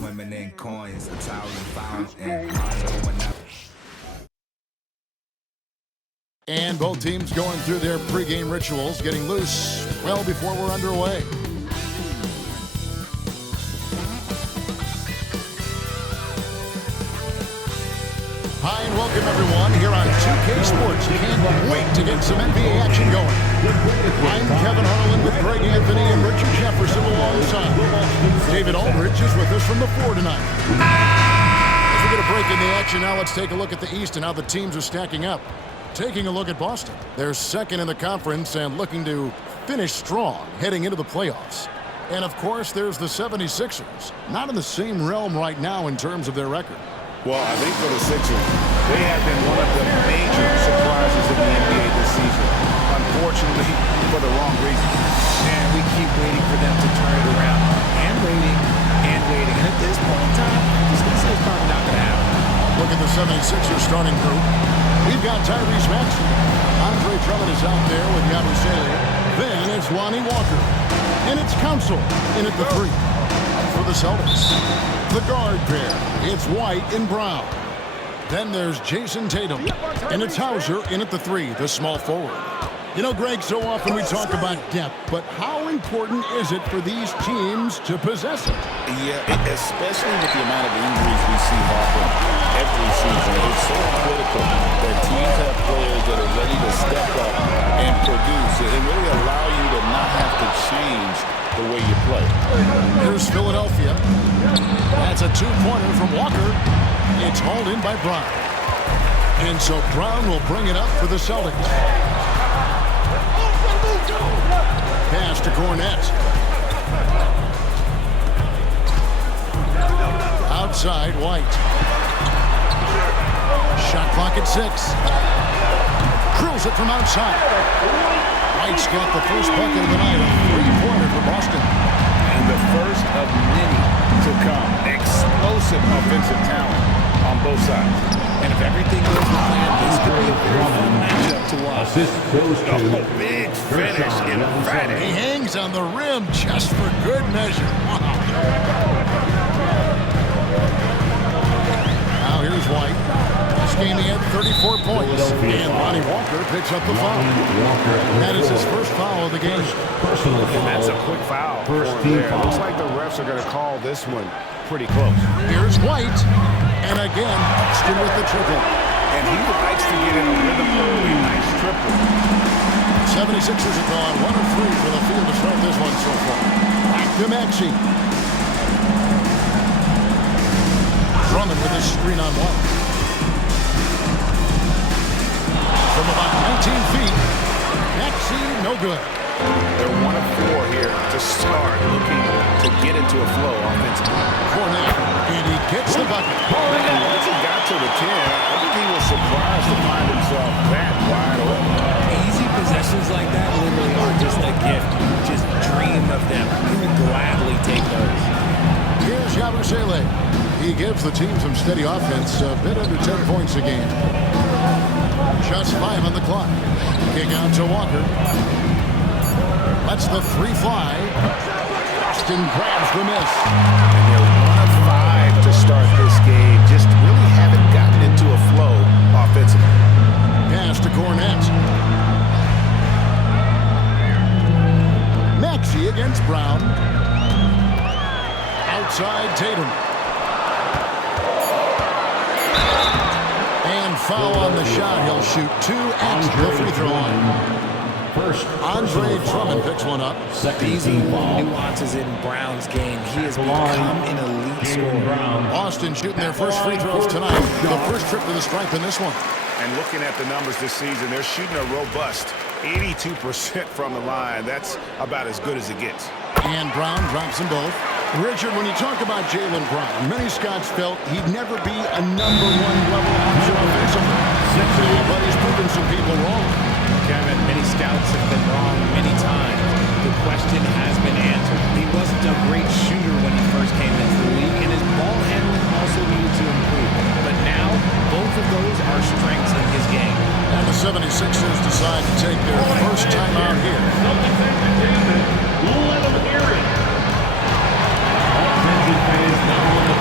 swimming in coins, a towering fountain. And both teams going through their pregame rituals, getting loose well before we're underway. Hi and welcome everyone here on 2K Sports. Can't wait to get some NBA action going. I'm Kevin Harlan with Greg Anthony and Richard Jefferson alongside. David Aldridge is with us from the floor tonight. As we get a break in the action now, let's take a look at the East and how the teams are stacking up. Taking a look at Boston. They're second in the conference and looking to finish strong heading into the playoffs. And of course, there's the 76ers. Not in the same realm right now in terms of their record. Well, I think for the Sixers, they have been one of the major surprises in the NBA this season. Unfortunately, for the wrong reason. And we keep waiting for them to turn it around. And waiting. And at this point in time, I'm just going to say it's probably not going to happen. Look at the 76ers starting group. We've got Tyrese Maxey. Andre Drummond is out there with Yabusele. Then it's Lonnie Walker. And it's Council in at the 3. For the Celtics, the guard pair, it's White and Brown. Then there's Jason Tatum, and it's Hauser in at the 3, the small forward. You know, Greg, so often we talk about depth, but how important is it for these teams to possess it? Yeah, especially with the amount of injuries we see happen every season. It's so critical that teams have players that are ready to step up and produce. It really allow you to not have to change the way you play. Here's Philadelphia. That's a two-pointer from Walker. It's hauled in by Brown. And so Brown will bring it up for the Celtics. Pass to Cornette. Outside, White. Shot clock at 6. Drills it from outside. White's got the first bucket of the night, a three-pointer for Boston. And the first of many to come. Explosive offensive talent on both sides. And if everything goes to plan, this could be a very fun matchup to watch. Assist goes to big finish emphatic. He hangs on the rim just for good measure. Wow. Now here's White. This game he had 34 points. And Lonnie Walker picks up the foul. That is his first foul of the game. personal foul. And that's a quick foul. First team foul. Looks like the refs are going to call this one pretty close. Here's White. And again, Boston with the triple. And he likes to get in a rhythm early. Nice triple. 76ers have gone 1 of 3 for the field to start this one so far. Back to Maxey. Drummond with his screen on one. From about 19 feet, Maxey no good. They're 1 of 4 here to start, looking to get into a flow offensively. Cornette, and he gets the bucket. And once he got to the 10, I think he was surprised to find himself that wide open. Easy possessions like that literally are just a gift. Just dream of them. You would gladly take those. Here's Yabusele. He gives the team some steady offense, a bit under 10 points a game. Just 5 on the clock. Kick out to Walker. Lets the 3 fly. Boston grabs the miss. And they're 1 of 5 to start this game. Just really haven't gotten into a flow offensively. Pass to Cornette. Maxey against Brown. Outside Tatum. And foul on the shot. He'll shoot 2 at the free throw line. First, Andre Drummond picks one up. These are nuances in Brown's game. He has become an elite scorer. Boston shooting their first free throws tonight. The first trip to the stripe in this one. And looking at the numbers this season, they're shooting a robust 82% from the line. That's about as good as it gets. And Brown drops them both. Richard, when you talk about Jaylen Brown, many Scots felt he'd never be a #1 level option offensively. But he's proven some people wrong. Kevin, many scouts have been wrong many times. The question has been answered. He wasn't a great shooter when he first came into the league, and his ball handling also needed to improve. But now, both of those are strengths in his game. And the 76ers decide to take their first time out here. Let them hear it. All attention fans now on the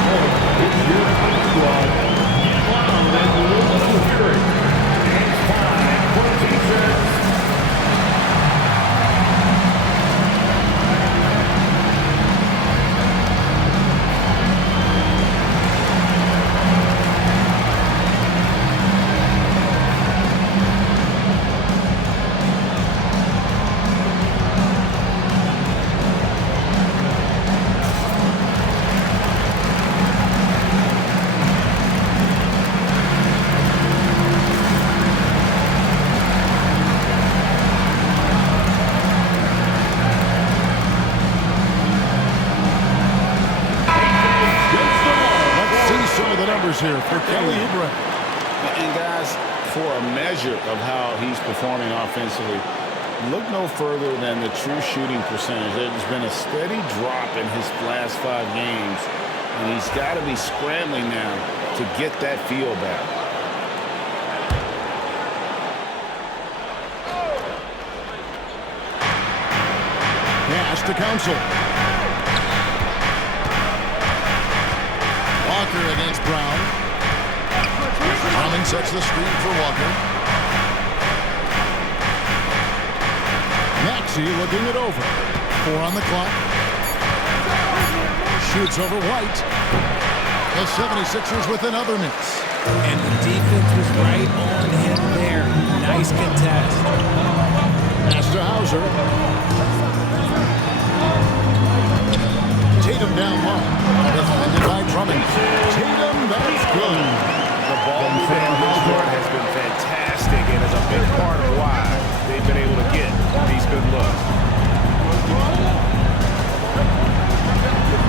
turnovers here for Kelly Oubre. And guys, for a measure of how he's performing offensively, look no further than the true shooting percentage. There's been a steady drop in his last 5 games, and he's got to be scrambling now to get that feel back. Pass to Council. Walker against Brown. Drummond sets the screen for Walker. Maxey looking it over. 4 on the clock. Shoots over White. The 76ers with another miss. And the defense was right on him there. Nice contest. Pass to Hauser. Tatum down low. Defended by Drummond. Tatum, that's good. The ball movement on this court has been fantastic and is a big part of why they've been able to get these good looks.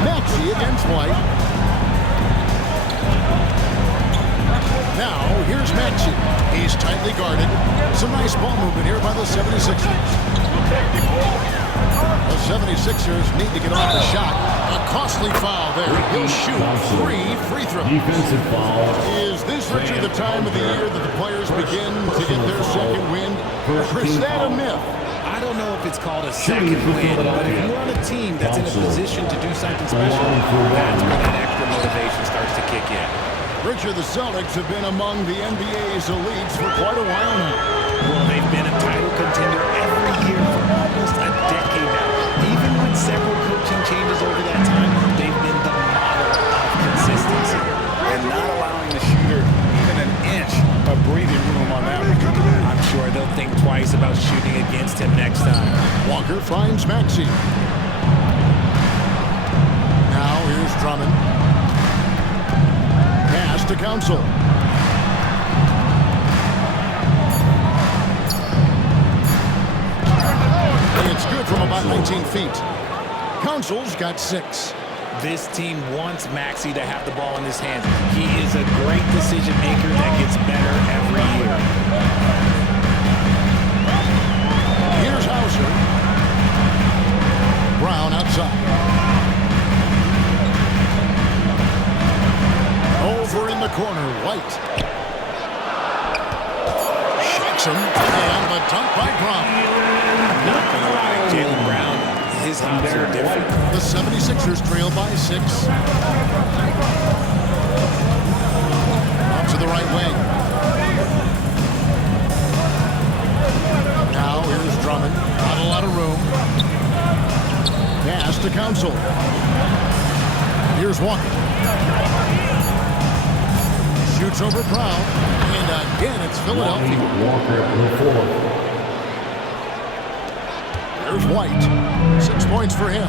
Maxey against White. Now, here's Maxey. He's tightly guarded. Some nice ball movement here by the 76ers. The 76ers need to get off the shot. A costly foul there. He'll shoot 3 free throws. Defensive foul. Is this, Richard, the time of the year that the players begin to get their second wind? Or is that a myth? I don't know if it's called a second win, but if you're on a team that's in a position to do something special, that's when that extra motivation starts to kick in. Richard, the Celtics have been among the NBA's elites for quite a while now. Well, they've been a title contender every year for almost a decade now. Even with several coaching changes over that time, they've been the model of consistency. And not allowing the shooter even an inch of breathing room on that one. I'm sure they'll think twice about shooting against him next time. Walker finds Maxey. Now here's Drummond. Pass to Council. It's good from about 19 feet. Council's got 6. This team wants Maxey to have the ball in his hands. He is a great decision maker that gets better every year. Here's Hauser. Brown outside. Over in the corner, White. Shocks him, and the dunk by Brown. Not gonna lie, Jaylen Brown, his hops are different. The 76ers trail by 6. Up to the right wing. Now here's Drummond. Not a lot of room. Pass to Council. Here's Walker. Shoots over Brown. And again, it's Philadelphia. Walker in the 4th. There's White. 6 points for him.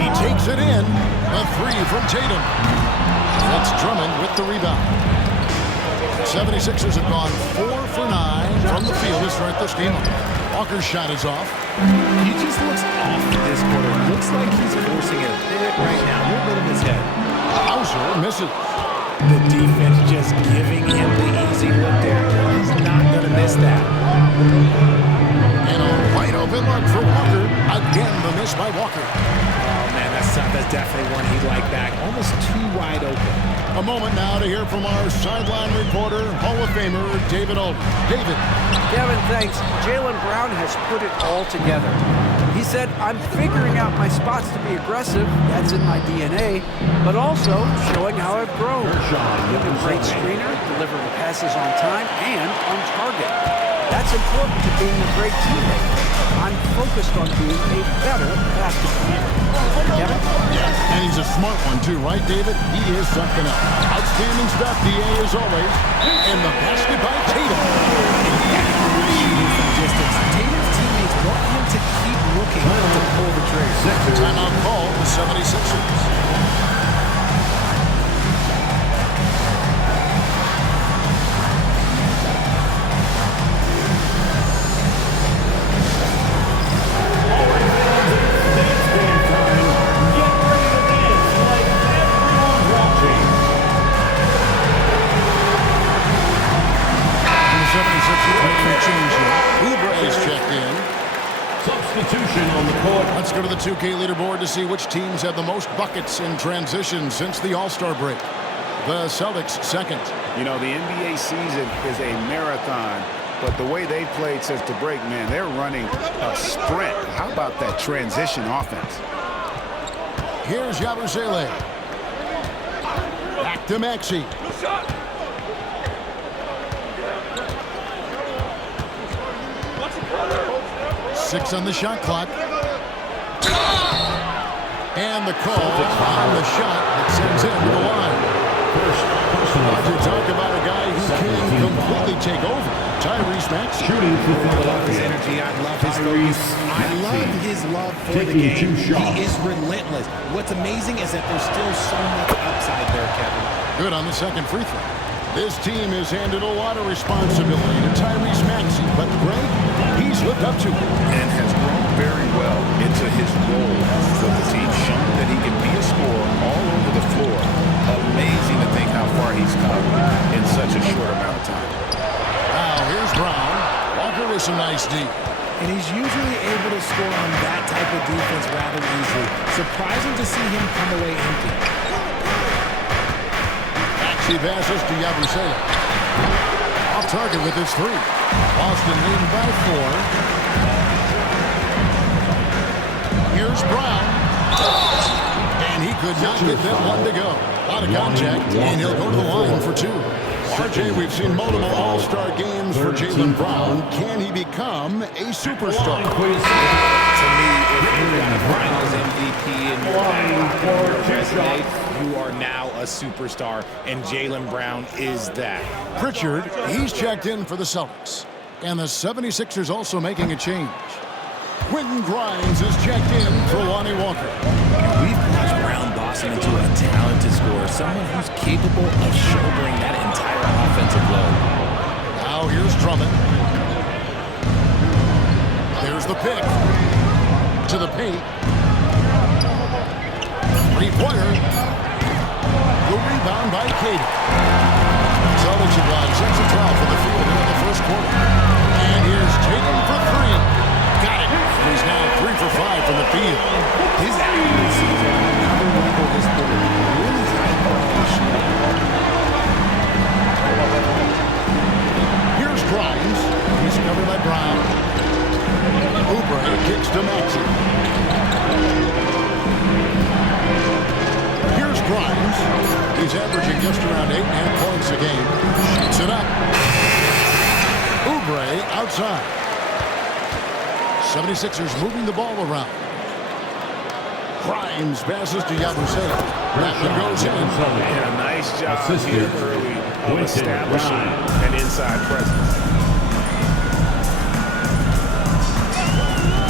He takes it in. A 3 from Tatum. That's Drummond with the rebound. 76ers have gone 4 for 9 from the field to start this game. Walker's shot is off. He just looks off this quarter. Looks like he's forcing it a bit right now. A little bit in his head. Hauser misses. The defense just giving him the easy look there. He's not going to miss that. And a wide open look for Walker. Again, the miss by Walker. Oh, man, that's definitely one he'd like back. Almost too wide open. A moment now to hear from our sideline reporter, Hall of Famer David Aldridge. David. Kevin, thanks. Jaylen Brown has put it all together. He said, I'm figuring out my spots to be aggressive. That's in my DNA. But also showing how I've grown. Being a great screener, delivering passes on time and on target. That's important to being a great teammate. I'm focused on being a better basketball player. Kevin? And he's a smart one too, right, David? He is something else. Outstanding stuff, DA, as always. And the basket by Tatum. Shooting from distance. Tatum's teammates want him to keep looking to pull the trigger. Timeout call, the 76ers. Let's go to the 2K leaderboard to see which teams have the most buckets in transition since the All-Star break. The Celtics second. You know, the NBA season is a marathon, but the way they played since the break, man, they're running a sprint. How about that transition offense? Here's Yabusele. Back to Maxey. Six on the shot clock. And the call on the shot that sends him to the line. You talk about a guy who can completely take over. Tyrese Maxey. I love his energy. I love his focus. I love his love for the game. He is relentless. What's amazing is that there's still so much upside there, Kevin. Good on the second free throw. This team has handed a lot of responsibility to Tyrese Maxey, but Greg, he's lived up to it. And has grown very well into his role with the team, shown that he can be a scorer all over the floor. Amazing to think how far he's come in such a short amount of time. Now here's Brown. Walker with some nice D. And he's usually able to score on that type of defense rather easily. Surprising to see him come away empty. Maxey passes to Yabusele. Off target with his three. Boston leading by 4. Here's Brown. And he could not get that one to go. A lot of contact, and he'll go to the line for 2. RJ, we've seen multiple All-Star games for Jaylen Brown. Can he become a superstar? To me, if you've got a Finals MVP in your back pocket, your resume, you are now a superstar, and Jaylen Brown is that. Pritchard, he's checked in for the Celtics. And the 76ers also making a change. Quentin Grimes is checked in for Lonnie Walker. We've watched Brown blossom into a talented scorer, someone who's capable of shouldering that entire offensive load. Now here's Drummond. There's the pick. To the paint. Three-pointer. The rebound by Katie. Celtics have gone 6 of 12 from the field in the first quarter. And here's Tatum for 3. Got it. And he's now 3 for 5 from the field. His accuracy is on another level this quarter. Really high quality shooting. Here's Grimes. He's covered by Brown. Oubre kicks to Maxey. Here's Grimes. He's averaging just around 8.5 points a game. Shoots it up. Oubre outside. 76ers moving the ball around. Grimes passes to Yabusele. That one goes in. And a nice job here early of establishing an inside presence.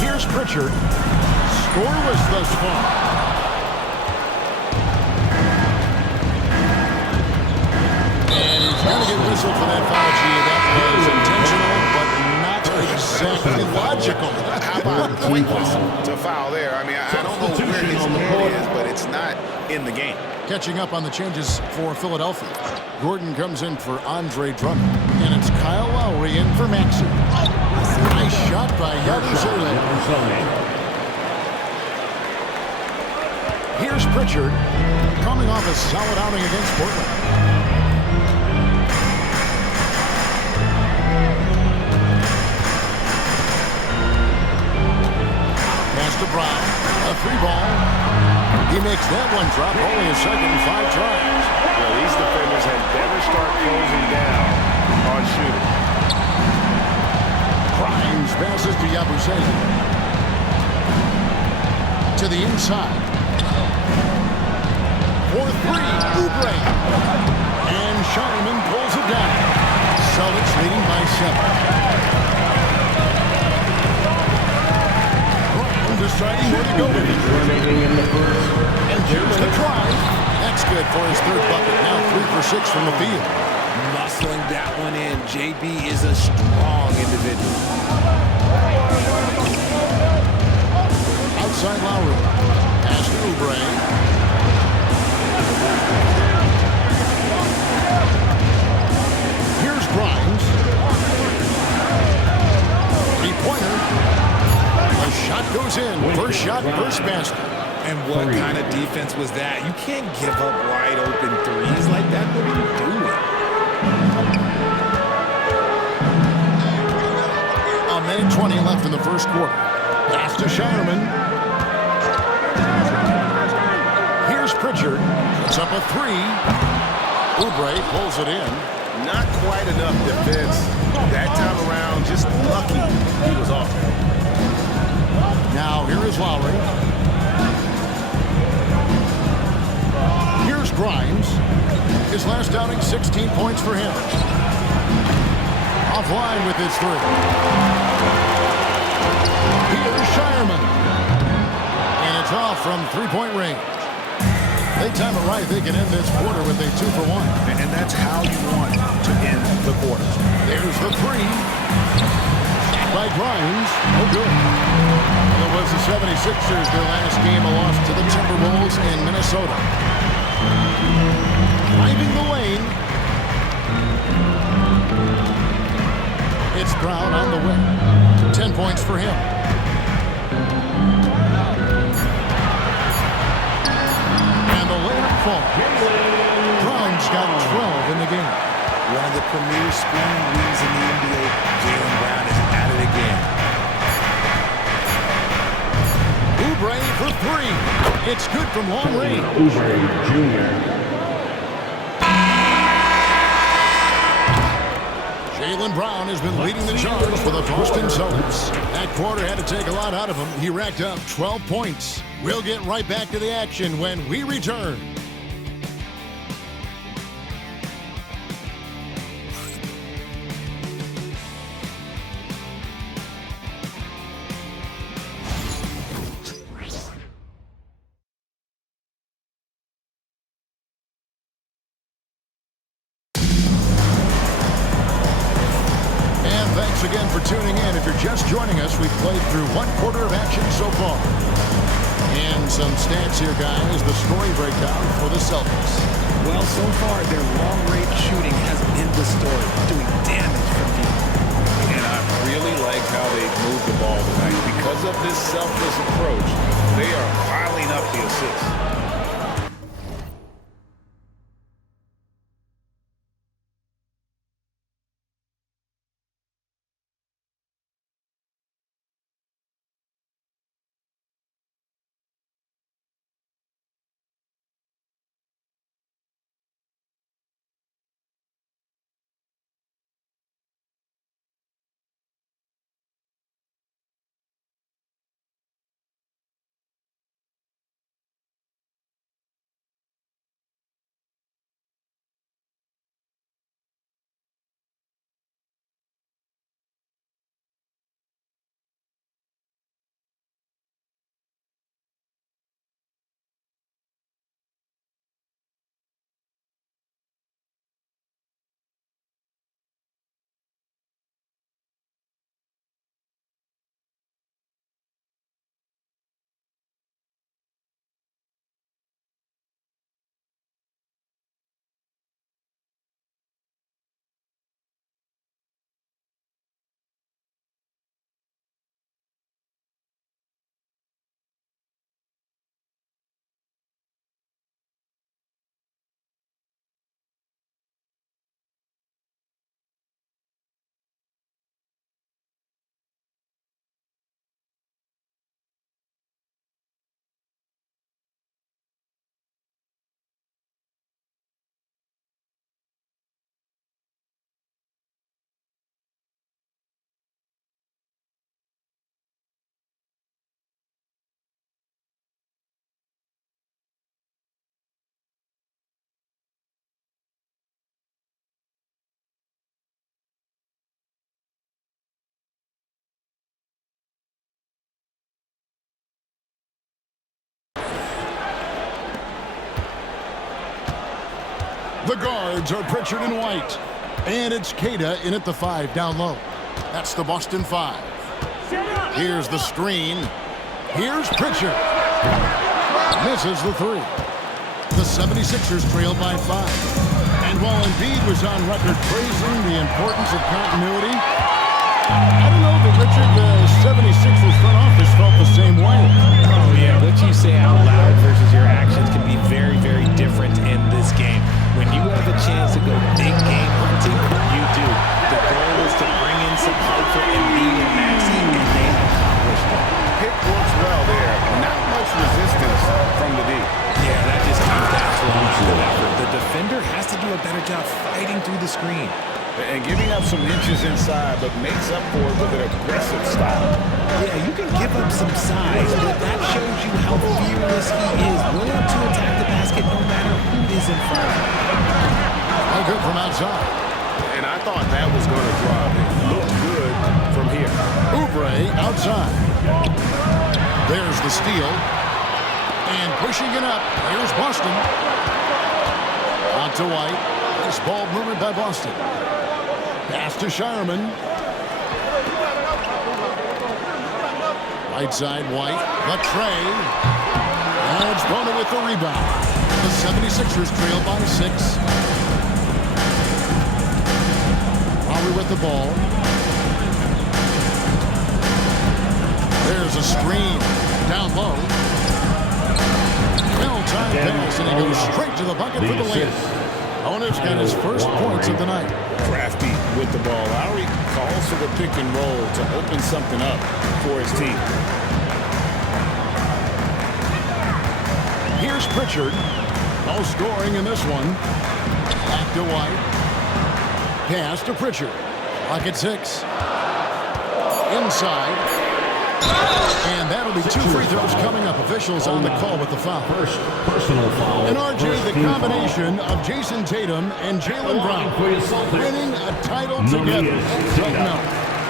Here's Pritchard. Scoreless thus far. And he's going to get whistled for that foul. Gee, that was intentional, but not exactly logical. How about pointless to foul there? I mean, I don't know where his head is, but it's not in the game. Catching up on the changes for Philadelphia. Gordon comes in for Andre Drummond. And it's Kyle Lowry in for Maxey. Nice shot by Yabusele. Here's Pritchard, coming off a solid outing against Portland. Pass to Brown, a 3-ball. He makes that one drop, only a second in 5 tries. Well, these defenders had better start closing down on shooting. Grimes passes to Yabusele. To the inside. For 3, Oubre. And Shineman pulls it down. Celtics leading by 7. Brown deciding where to go with it. And here's the try. That's good for his 3rd bucket. Now 3 for 6 from the field. Muscling that one in. JB is a strong individual. Outside Lowry. Pass to Oubre. Here's Grimes. 3-pointer. A Shot goes in. First shot, first basket. And what kind of defense was that? You can't give up wide open threes like that. What are you doing? A minute 20 left in the first quarter. Pass to Shireman. Here's Pritchard. Puts up a three. Oubre pulls it in. Not quite enough defense. That time around, just lucky he was off. Now here is Lowry. Here's Grimes. His last outing, 16 points for him. Offline with his three. Here's Shireman. And it's off from three-point range. They time it right. They can end this quarter with a 2-for-1. And that's how you want to end the quarter. There's the three. Shot by Grimes. No good. Well, it was the 76ers, their last game, a loss to the Timberwolves in Minnesota. Driving the lane. It's Brown on the wing. 10 points for him. And the layup falls. Brown's got 12 in the game. One of the premier scoring leagues in the NBA. Jaylen Brown is at it again. Oubre for three. It's good from long range. Oubre Jr. Jaylen Brown has been leading the charge for the Boston Celtics. That quarter had to take a lot out of him. He racked up 12 points. We'll get right back to the action when we return. Again for tuning in. If you're just joining us, we've played through one quarter of action so far. And some stats here, guys. The scoring breakdown for the Celtics. Well, so far, their long-range shooting has been the story, doing damage from deep. And I really like how they moved the ball tonight. Because of this selfless approach, they are piling up the assists. The guards are Pritchard and White. And it's Queta in at the 5 down low. That's the Boston 5. Here's the screen. Here's Pritchard. Misses the 3. The 76ers trail by 5. And while Embiid was on record praising the importance of continuity, I don't know that Richard 76ers front office felt the same way. Oh, yeah. What you say out loud versus your actions can be very, very different in this game. When you have a chance to go big game hunting, you do. The goal is to bring in some hope for Embiid and Maxey, and they accomplished it. Pick works well there. Not much resistance from the D. Yeah, that just comes down to a lack of effort. The defender has to do a better job fighting through the screen. And giving up some inches inside, but makes up for it with an aggressive style. Yeah, you can give up some size, but that shows you how fearless he is, willing to attack the basket no matter who is in front of him. Oh, good from outside. And I thought that was going to drop. It looked good from here. Oubre outside. There's the steal. And pushing it up. Here's Boston. Out to White. This ball movement by Boston. Pass to Shireman. Right side, White. The tray. And it's Bona with the rebound. The 76ers trail by 6. Lowry with the ball. There's a screen. Down low. Well-timed pass, and he goes straight to the bucket for the layup. Owners got his first points of the night. Crafty with the ball. Lowry calls for the pick and roll to open something up for his team. Here's Pritchard. No scoring in this one. Back to White. Pass to Pritchard. Lock at 6. Inside. And that'll be 2 free throws coming up. Officials on the call with the foul. First personal foul. And RJ, the combination of Jason Tatum and Jaylen Brown winning a title together.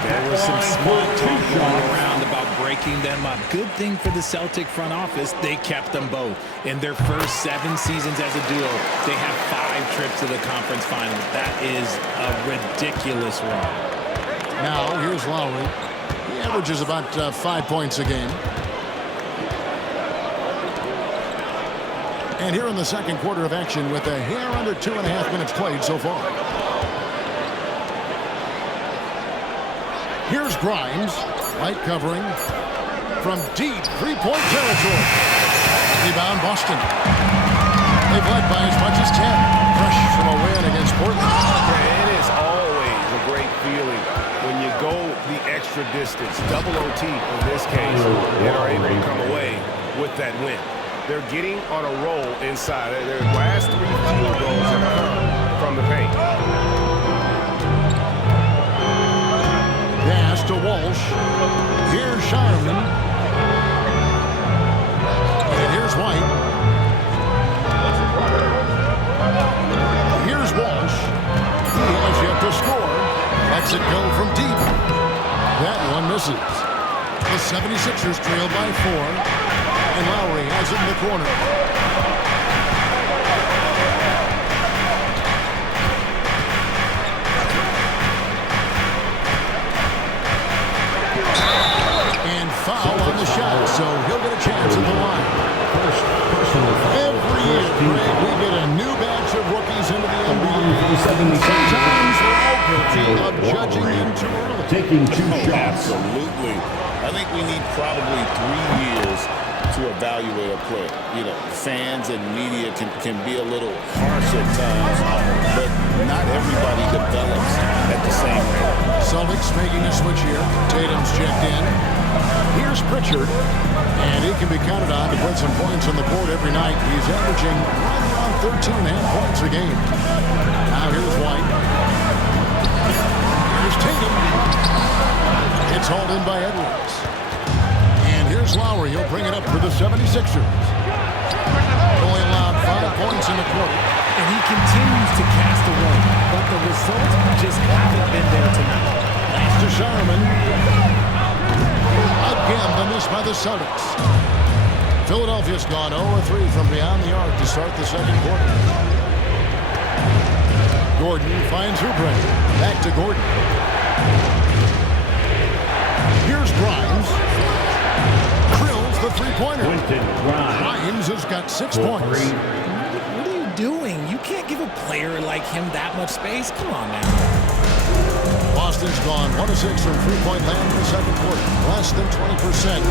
There was some smart talk going around about breaking them up. Good thing for the Celtic front office, they kept them both. In their first 7 seasons as a duo, they have 5 trips to the conference final. That is a ridiculous run. Now, here's Lowry. He averages about 5 points a game. And here in the second quarter of action with a hair under 2.5 minutes played so far. Here's Grimes. Light covering from deep three-point territory. Rebound Boston. They've led by as much as 10. Fresh from a win against Portland. Yeah, it is always a great feeling when you go the extra distance, double OT in this case, and are able to come away with that win. They're getting on a roll inside. Their last 3 field goals have come from the paint. Pass to Walsh. Here's Shireman. And here's White. Here's Walsh. He has yet to score. Lets it go from deep. That one misses. The 76ers trail by 4. And Lowry has it in the corner. And foul on the shot, so he'll get a chance at the line. Every year, Greg, we get a new batch of rookies into the NBA. Sometimes we're all guilty of judging them too early. Taking 2 shots. Absolutely. I think we need probably 3 years to evaluate a player. You know, fans and media can be a little harsh at times, but not everybody develops at the same rate. Celtics making a switch here. Tatum's checked in. Here's Pritchard, and he can be counted on to put some points on the board every night. He's averaging right around 13.5 points a game. Now here's White. Here's Tatum. It's hauled in by Edwards. And here's Lowry. He'll bring it up for the 76ers. Only allowed 5 points in the quarter. And he continues to cast away, but the results just haven't been there tonight. Pass to Shireman. Again, the miss by the Celtics. Philadelphia's gone 0-3 from beyond the arc to start the second quarter. Gordon finds Oubre. Back to Gordon. Here's Grimes. Drills the three-pointer. Grimes has got 6 points. What are you doing? You can't give a player like him that much space. Come on now. Boston's gone 1 of 6 from three-point land in the second quarter, less than 20%,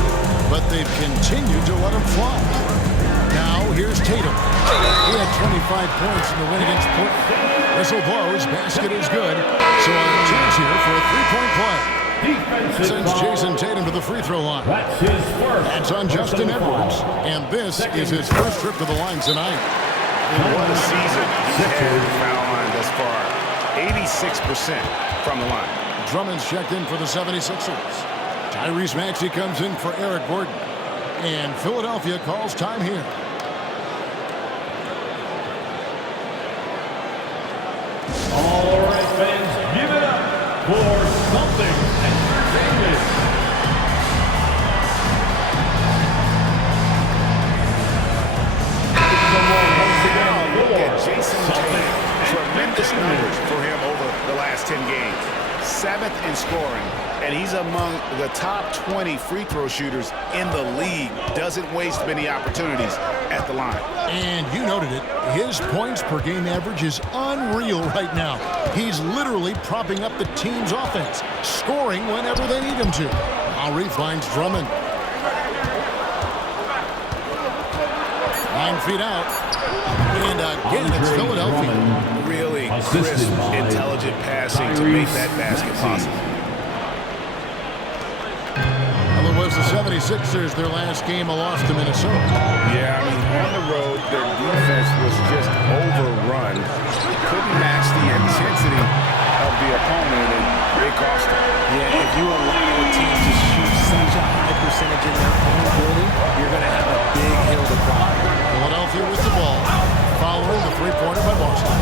but they've continued to let them fly. Now, here's Tatum. He had 25 points in the win against Portland. Whistle blows, basket is good, so a chance here for a three-point play. Sends Jason Tatum to the free throw line. That's his first. That's on Justin Edwards, and this is his first trip to the line tonight. What a season he's had at the foul line thus far. 86% from the line. Drummond's checked in for the 76ers. Tyrese Maxey comes in for Eric Gordon. And Philadelphia calls time here. All right, fans, give it up for something entertainment. Look at Jason Tatum. Tremendous numbers for him over the last 10 games. 7th in scoring, and he's among the top 20 free throw shooters in the league. Doesn't waste many opportunities at the line. And you noted it. His points per game average is unreal right now. He's literally propping up the team's offense, scoring whenever they need him to. Lowry finds Drummond. 9 feet out. And again, it's Philadelphia. Really crisp, intelligent passing to make that basket possible. Well, it was the 76ers, their last game, a loss to Minnesota. Yeah, I mean, on the road, their defense was just overrun. They couldn't match the intensity of the opponent, and it cost them. Yeah, if you allow a team to shoot such a high percentage in their own building, you're going to have a big hill to climb. Philadelphia with the ball, following the three-pointer by Boston.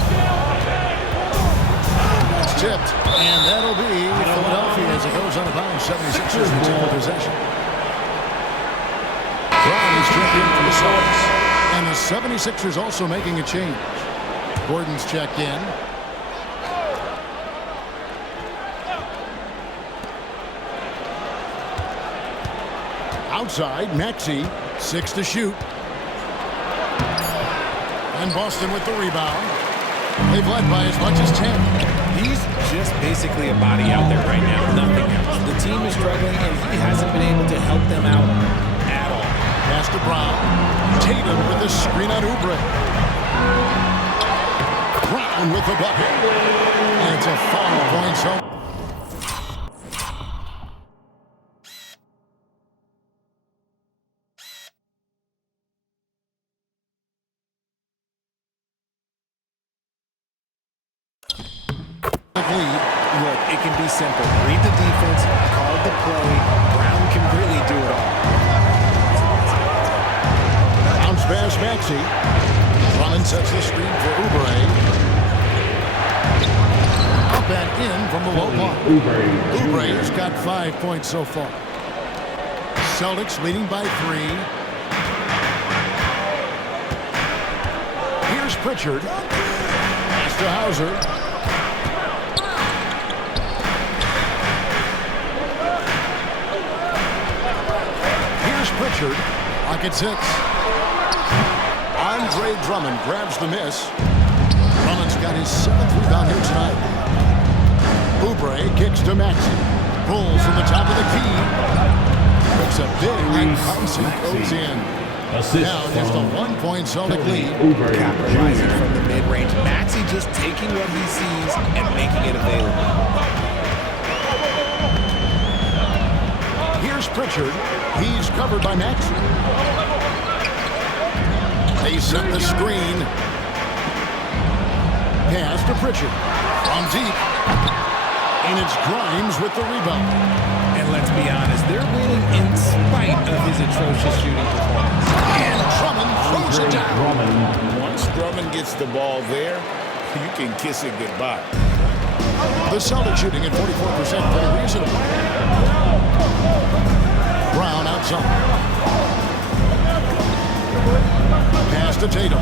It's tipped, and that'll be Philadelphia as it goes on a bounce. 76ers retain the possession. Brown is checked in for the Celtics, and the 76ers also making a change. Gordon's checked in. Outside, Maxey, 6 to shoot. And Boston with the rebound. They've led by as much as 10. He's just basically a body out there right now, nothing else. The team is struggling, and he hasn't been able to help them out at all. Pass to Brown. Tatum with the screen on Oubre. Brown with the bucket. And it's a 5-point zone. Look, it can be simple. Read the defense, call the play. Brown can really do it all. Bounce pass Maxey. Drummond sets the screen for Oubre. Up and in from the low block. Oubre has got 5 points so far. Celtics leading by 3. Here's Pritchard. Pass to Hauser. Pritchard, Rockets hits. Andre Drummond grabs the miss. Drummond's got his 7th rebound here tonight. Oubre kicks to Maxey. Pulls from the top of the key. Puts a big bounce and goes in. Now just a 1-point Celtic lead. Capitalizing from the mid-range. Maxey just taking what he sees and making it available. Here's Pritchard. He's covered by Maxey. They set the screen. Pass to Pritchard. From deep. And it's Grimes with the rebound. And let's be honest, they're winning in spite of his atrocious shooting performance. And Drummond throws it down. Once Drummond gets the ball there, you can kiss it goodbye. The Celtics shooting at 44%, pretty reasonable. Brown outside. Pass to Tatum.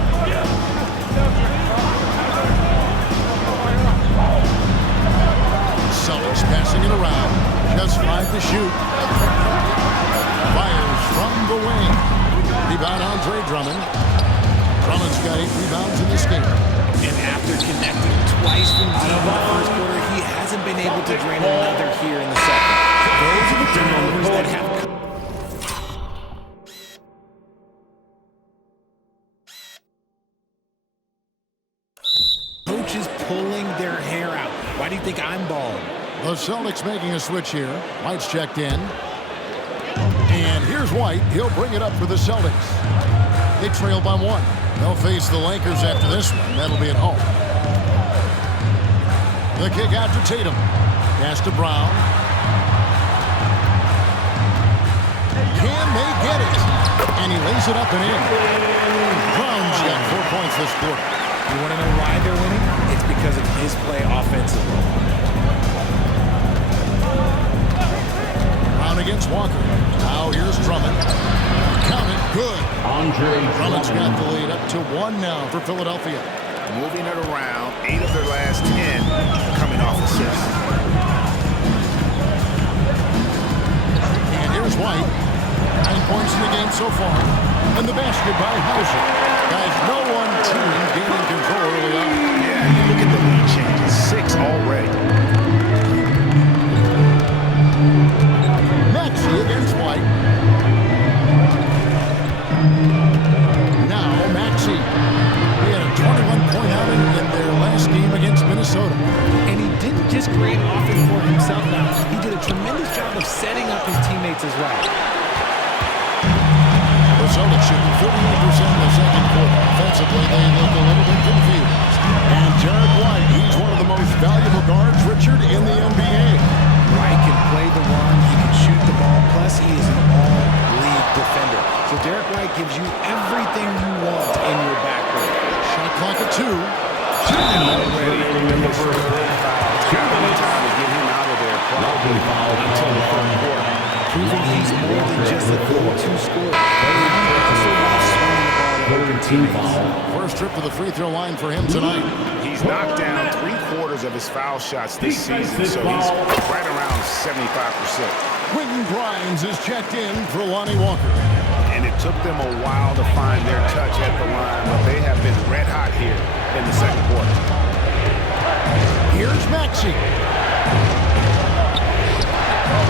Celtics passing it around. Just 5 to shoot. Fires from the wing. Rebound Andre Drummond. Drummond's got 8 rebounds in this game. And after connecting twice from deep in the first quarter, he has hasn't been able to drain another here in the second. Those are the turnovers that have coaches pulling their hair out. Why do you think I'm bald? The Celtics making a switch here. White's checked in. And here's White. He'll bring it up for the Celtics. They trail by 1. They'll face the Lakers after this one. That'll be at home. The kick out to Tatum. Pass to Brown. Can they get it? And he lays it up and in. Brown's got 4 points this quarter. You want to know why they're winning? It's because of his play offensively. Brown against Walker. Now here's Drummond. Count it. Good. Drummond's got the lead up to 1 now for Philadelphia. Moving it around, 8 of their last 10 coming off assists. And here's White. 9 points in the game so far. And the basket by Hauser. Guys, no one team gaining control early on. Yeah, you look at the lead changes. 6 already. Maxey against White. Now Maxey. He had a 21-point outing in their last game against Minnesota. And he didn't just create offense for himself now. He did a tremendous job of setting up his teammates as well. The Celtics shooting 38% in the second quarter. Offensively, they look a little bit confused. And Derek White, he's one of the most valuable guards, Richard, in the NBA. White can play the run, he can shoot the ball, plus he is an all-league defender. So Derek White gives you everything you want in your backcourt. Shot clock at 2. Already in the first half. It's got enough time to get him out of there until the third quarter. Proving he's more than just a go-to scorer. He also loves swinging the ball over team foul. First trip to the free throw line for him tonight. He's knocked down 3/4 of his foul shots this season, so he's right around 75%. Quentin Grimes is checked in for Lonnie Walker. And it took them a while to find their touch at the line, but they have been red hot here in the second quarter. Here's Maxey.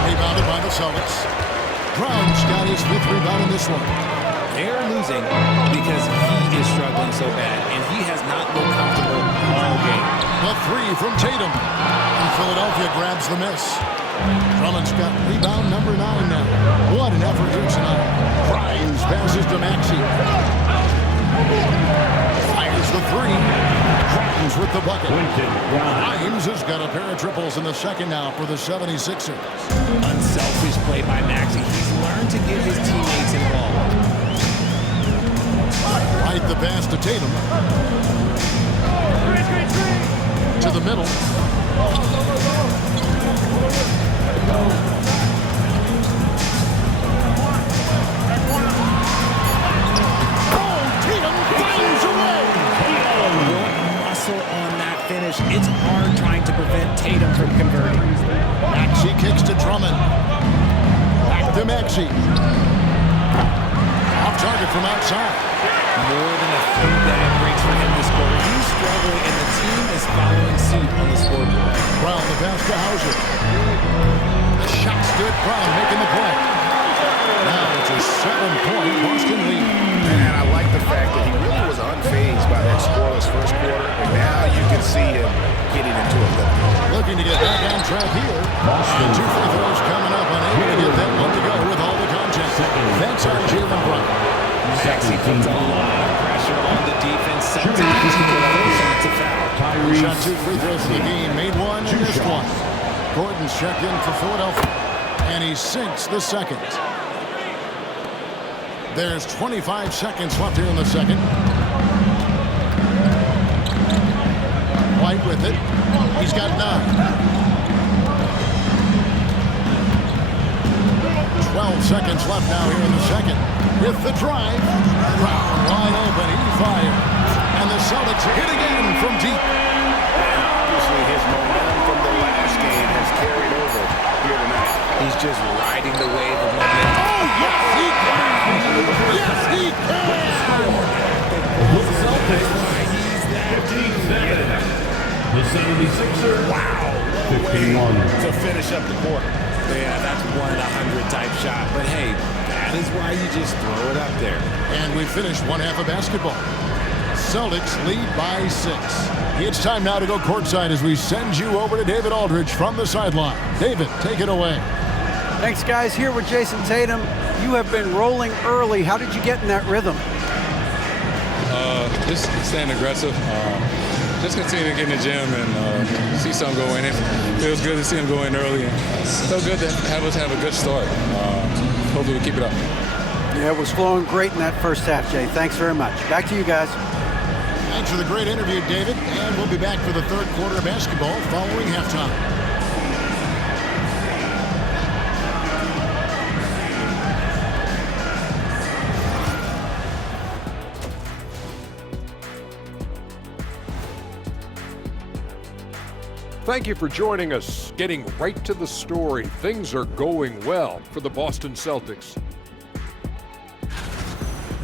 Rebounded by the Celtics. Brown's got his 5th rebound in this one. They're losing because he is struggling so bad, and he has not looked comfortable all game. A 3 from Tatum. And Philadelphia grabs the miss. Drummond's got rebound number 9 now. What an effort here tonight. Grimes passes to Maxey. Fires the 3. Grimes with the bucket. Grimes has got a pair of triples in the second now for the 76ers. Unselfish play by Maxey. He's learned to get his teammates involved. Right the pass to Tatum. To the middle. Tatum finds a way. Muscle on that finish. It's hard trying to prevent Tatum from converting. Maxey kicks to Drummond. Back to Maxey. Off target from outside. More than a few bad breaks for him this quarter. He's struggling, and the team is following suit on the scoreboard. Brown the pass to Hauser. The shot stood. Brown making the play. Now it's a 7-point Boston lead. And I like the fact that he really was unfazed by that scoreless first quarter, and now you can see him getting into a rhythm. Looking to get back on track here. And 2 free throws coming up, unable to get that one to go with all the contact. That's on Jaylen Brown. Maxey puts a lot of pressure on the defense. Sometimes he can force him to foul. Shot 2 free throws in the game. Made 1 and missed 1. Gordon's checked in for Philadelphia. And he sinks the second. There's 25 seconds left here in the second. White with it. He's got 9. 12 seconds left now here in the second. With the drive. Brown wide open. He fires. And the Celtics hit again from deep. And obviously his momentum from the last game has carried over here tonight. He's just riding the wave of momentum. Oh, yes, he can! Yes, he can! The Celtics, 57. The 76ers, wow, way to finish up the quarter. Yeah, that's 1-in-100 type shot. But hey, that is why you just throw it up there. And we finished one half of basketball. Celtics lead by 6. It's time now to go courtside as we send you over to David Aldridge from the sideline. David, take it away. Thanks, guys. Here with Jason Tatum. You have been rolling early. How did you get in that rhythm? Just staying aggressive. Just continue to get in the gym and see some go in. It feels good to see him go in early. And so good to have us have a good start. Hopefully we keep it up. Yeah, it was flowing great in that first half, Jay. Thanks very much. Back to you guys. Thanks for the great interview, David. And we'll be back for the third quarter of basketball following halftime. Thank you for joining us. Getting right to the story, things are going well for the Boston Celtics.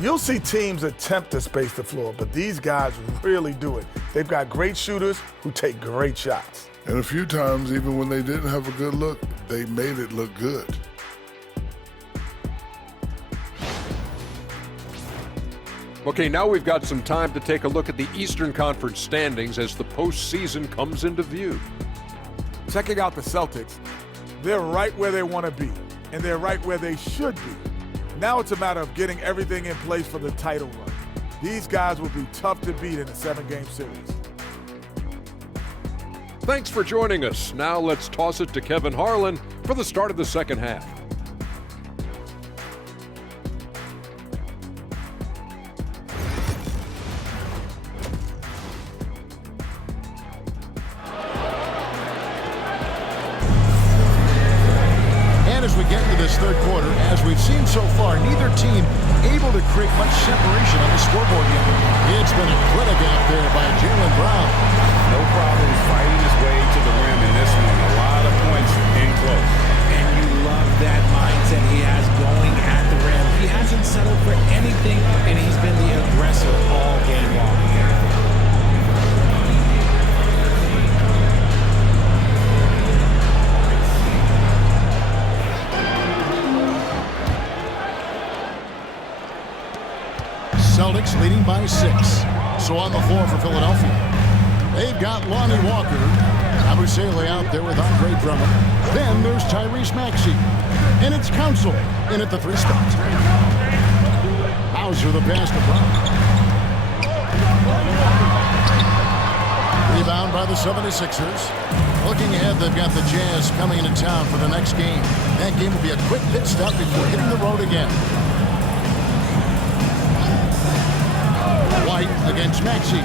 You'll see teams attempt to space the floor, but these guys really do it. They've got great shooters who take great shots. And a few times, even when they didn't have a good look, they made it look good. Okay, now we've got some time to take a look at the Eastern Conference standings as the postseason comes into view. Checking out the Celtics, they're right where they want to be, and they're right where they should be. Now it's a matter of getting everything in place for the title run. These guys will be tough to beat in a 7-game series. Thanks for joining us. Now let's toss it to Kevin Harlan for the start of the second half. As we get into this third quarter, as we've seen so far, neither team able to create much separation on the scoreboard yet. It's been a clinic out there by Jaylen Brown. No problem fighting his way to the rim in this one. A lot of points in close. And you love that mindset he has going at the rim. He hasn't settled for anything, and he's been the aggressor all game long. Celtics leading by 6. So on the floor for Philadelphia, they've got Lonnie Walker. Yabusele out there with Andre Drummond. Then there's Tyrese Maxey. And it's Council in at the 3 spot. Hauser the pass to Brown. Rebound by the 76ers. Looking ahead, they've got the Jazz coming into town for the next game. That game will be a quick pit stop before hitting the road again. White against Maxey.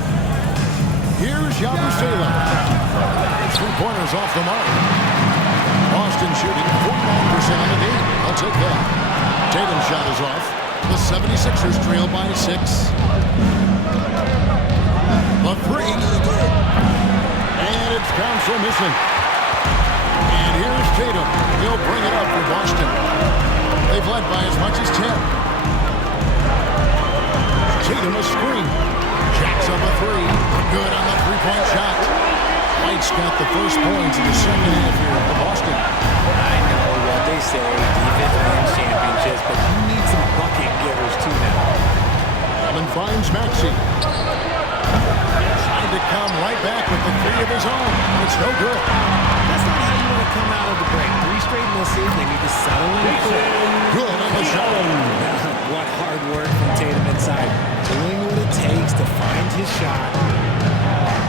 Here's Yabusele. 3-pointers off the mark. Boston shooting 49% on the game. I'll take that. Tatum's shot is off. The 76ers trail by 6. The 3. And it's Council missing. And here's Tatum. He'll bring it up for Boston. They've led by as much as 10. Tatum a screen. Jacks up a 3. Good on the 3-point shot. White's got the first points in the second half here for Boston. I know what they say, defense wins championships, but you need some bucket getters too now. Allen finds Maxey. Trying to come right back with the 3 of his own. It's no good. That's not how you want to come out of the break. 3 straight misses. They need to settle in. Good on the shot. What hard work from Tatum inside. Doing what it takes to find his shot.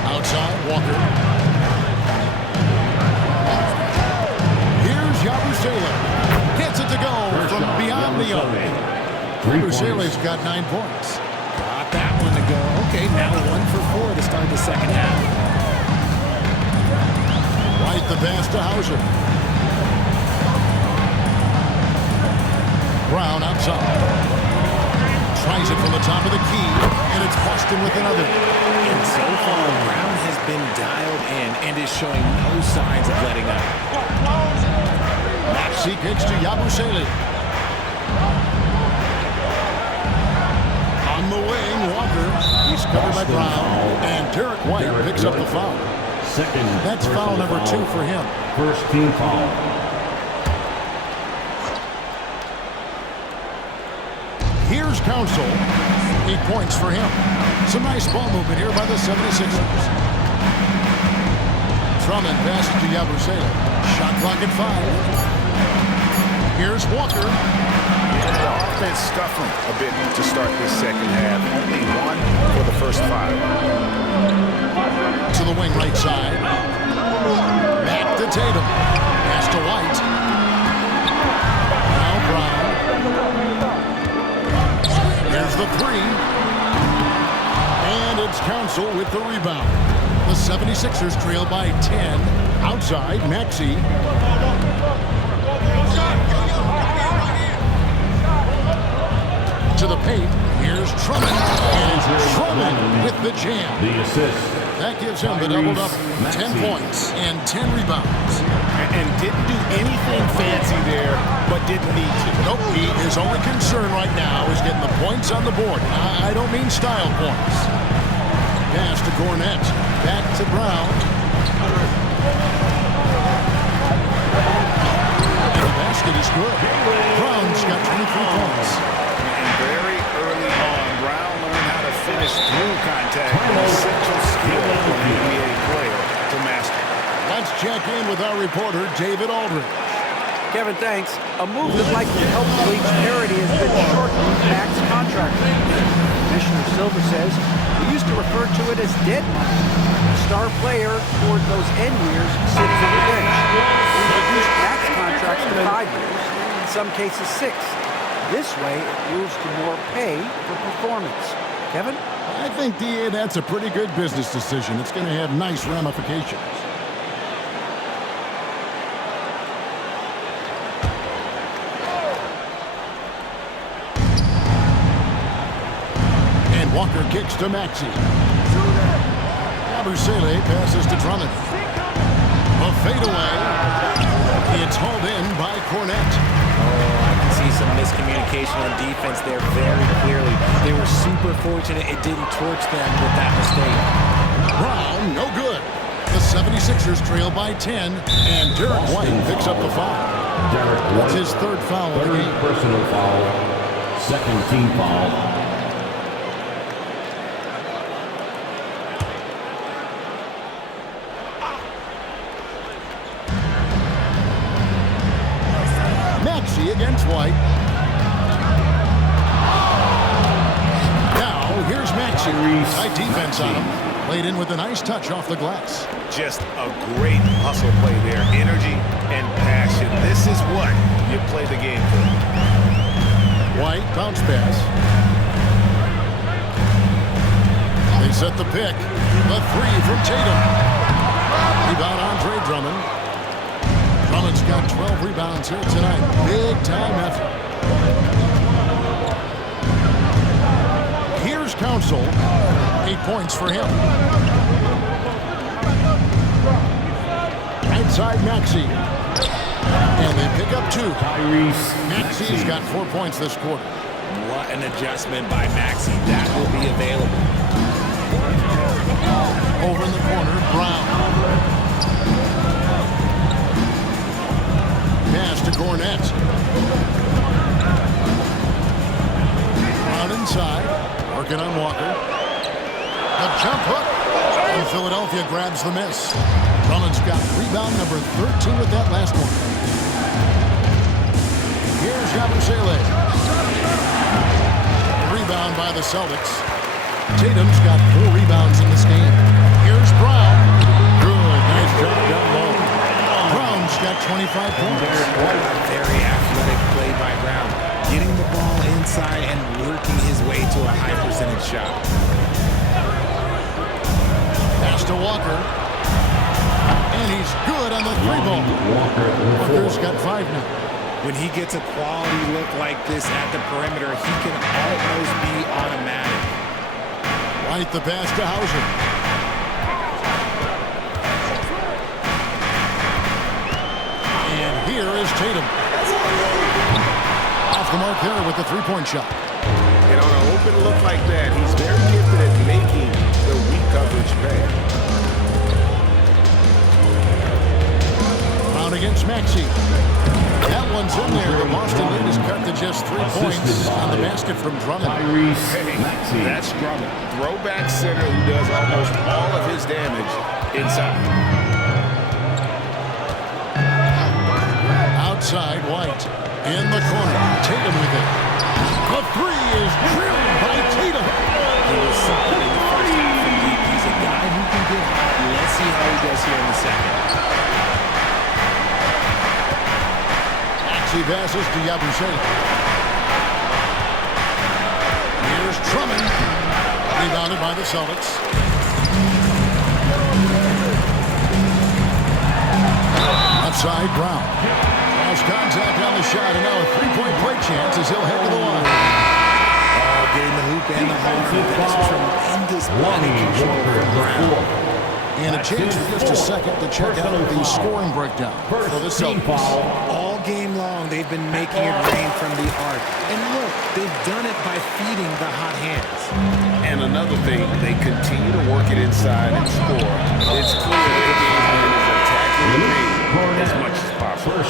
Outside, Walker. Here's Yabusele. Gets it to go from beyond the arc. Yabusele's got 9 points. Got that one to go. Okay, now 1 for 4 to start the second half. Right the pass to Hauser. Brown outside. Tries it from the top of the key, and it's Boston with another. And so far, Brown has been dialed in and is showing no signs of letting up. Maxey kicks to Yabusele. On the wing, Walker. He's covered by Brown, and Derek White picks up the foul. That's foul number 2 for him. First team foul. Here's Council. 8 points for him. Some nice ball movement here by the 76ers. Drummond passes to Yabusele. Shot clock at 5. Here's Walker. Yeah, the offense scuffling a bit to start this second half. Only 1 for the first 5. To the wing right side. Back to Tatum. Pass to White. Now Brown. Here's the 3. And it's Council with the rebound. The 76ers trail by 10. Outside, Maxey. To the paint. Here's Drummond. And Drummond with the jam. The assist. That gives him the double-double. 10 points and 10 rebounds. And didn't do anything fancy there, but didn't need to. Nope, his only concern right now is getting the points on the board. I don't mean style points. Pass to Gornett. Back to Brown. And the basket is good. Brown's got 23 points. And very early on, Brown learned how to finish through contact. An essential skill for an NBA player to master. Let's check in with our reporter, David Aldridge. Kevin, thanks. A move that likely helped wage parity has been shortened max contract. Commissioner Silver says he used to refer to it as dead money. A star player toward those end years sits on the bench. He reduced max contracts to 5 years, in some cases 6. This way, it moves to more pay for performance. Kevin? I think, DA, that's a pretty good business decision. It's going to have nice ramifications. And Walker kicks to Maxey. Yabusele passes to Drummond. A fadeaway. It's hauled in by Cornett. I can see some miscommunication on defense there very clearly. They were super fortunate it didn't torch them with that mistake. Brown, no good. The 76ers trail by 10, and Derek White picks up the foul. Derek White. That's his third foul of the game. Personal foul. Second team foul. Maxey against White. Now, here's Maxey. Tight defense on him. Played in with a nice touch off the glass. Just a great hustle play there. Energy and passion. This is what you play the game for. White, bounce pass. They set the pick. The 3 from Tatum. Rebound Andre Drummond. Drummond's got 12 rebounds here tonight. Big time effort. Here's Council. 8 points for him. Outside Maxey. And they pick up 2. Maxey's got 4 points this quarter. What an adjustment by Maxey. That will be available. Over in the corner, Brown. Pass to Gornett. Brown inside. Working on Walker. The jump hook. And Philadelphia grabs the miss. Drummond's got rebound number 13 with that last one. Here's Yabusele. Rebound by the Celtics. Tatum's got 4 rebounds in this game. Here's Brown. Good. Nice job down low. Brown's got 25 points. Very athletic play by Brown. Getting the ball inside and working his way to a high percentage shot. Pass to Walker. And he's good on the 3 ball. Walker's got 5 now. When he gets a quality look like this at the perimeter, he can almost be automatic. White the pass to Hauser. And here is Tatum. Off the mark there with the 3-point shot. And on an open look like that, he's very gifted at making the weak coverage pay. Maxey. That one's in there. The Boston lead is cut to just 3 points on the basket from Drummond. Hey, that's Drummond. Throwback center who does almost all of his damage inside. Outside, White. In the corner. Tatum with it. The three is drilled by Tatum. He was solid in the first half from deep. He's a guy who can get hot. Let's see how he does here in the second. Maxey passes to Yabusele. Here's Drummond. Rebounded by the Celtics. Outside, Brown. Lost contact on the shot, and now a three-point play chance as he'll head to the line. Getting the hoop and the home. That's tremendous body control from Brown. And a chance for just a second to check out the scoring breakdown for the Celtics. All game long, they've been making it rain from the arc. And look, they've done it by feeding the hot hands. And another thing, they continue to work it inside and score. It's clear that the game plan is attacking the paint as much as possible.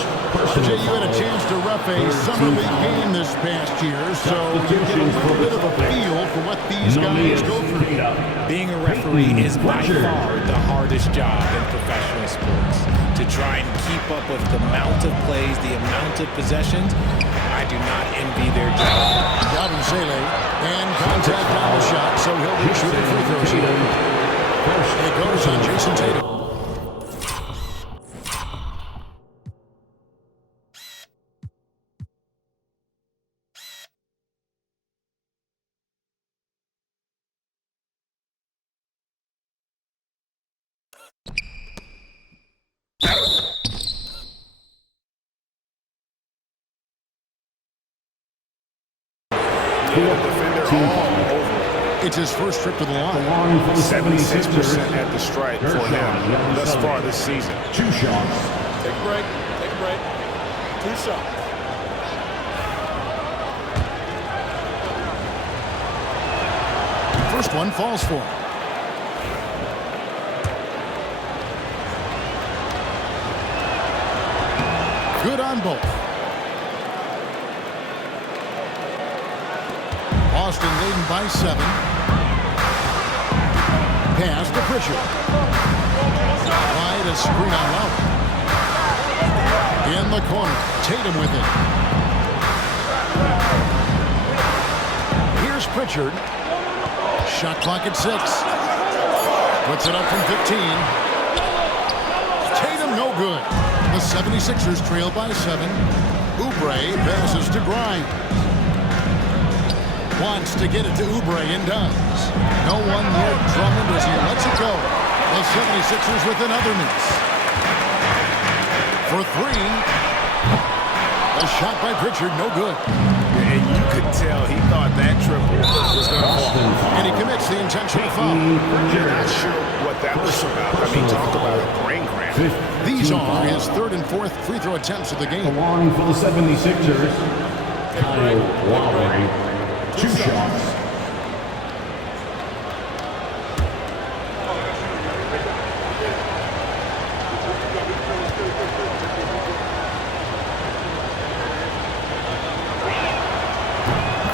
Jay, you had a chance to ref a summer league game this past year, so you get a little bit of a feel for what these guys go through. Being a referee is by far the hardest job in professional sports. To try and keep up with the amount of plays, the amount of possessions, I do not envy their job. Yabusele and contact on the shot, so he'll be shooting free throws here. It goes on Jason Tatum. It's his first trip to the line. 76% at the stripe for him thus far this season. 2 shots. Take a break. Take a break. 2 shots. First one falls for him. Good on both. Boston leading by 7. Pass to Pritchard. Wide a screen on Lowry. In the corner. Tatum with it. Here's Pritchard. Shot clock at 6. Puts it up from 15. Tatum no good. The 76ers trail by 7. Oubre passes to Grimes. Wants to get it to Oubre and does. No one near Drummond as he lets it go. The 76ers with another miss. For 3. A shot by Pritchard, no good. And you could tell he thought that triple was going to fall. And he commits the intentional foul. You're not sure what that was about. I mean, talk about a brain cramp. These are his 3rd and 4th free throw attempts of the game. Along for the 76ers, Kyle Lowry. 2 shots.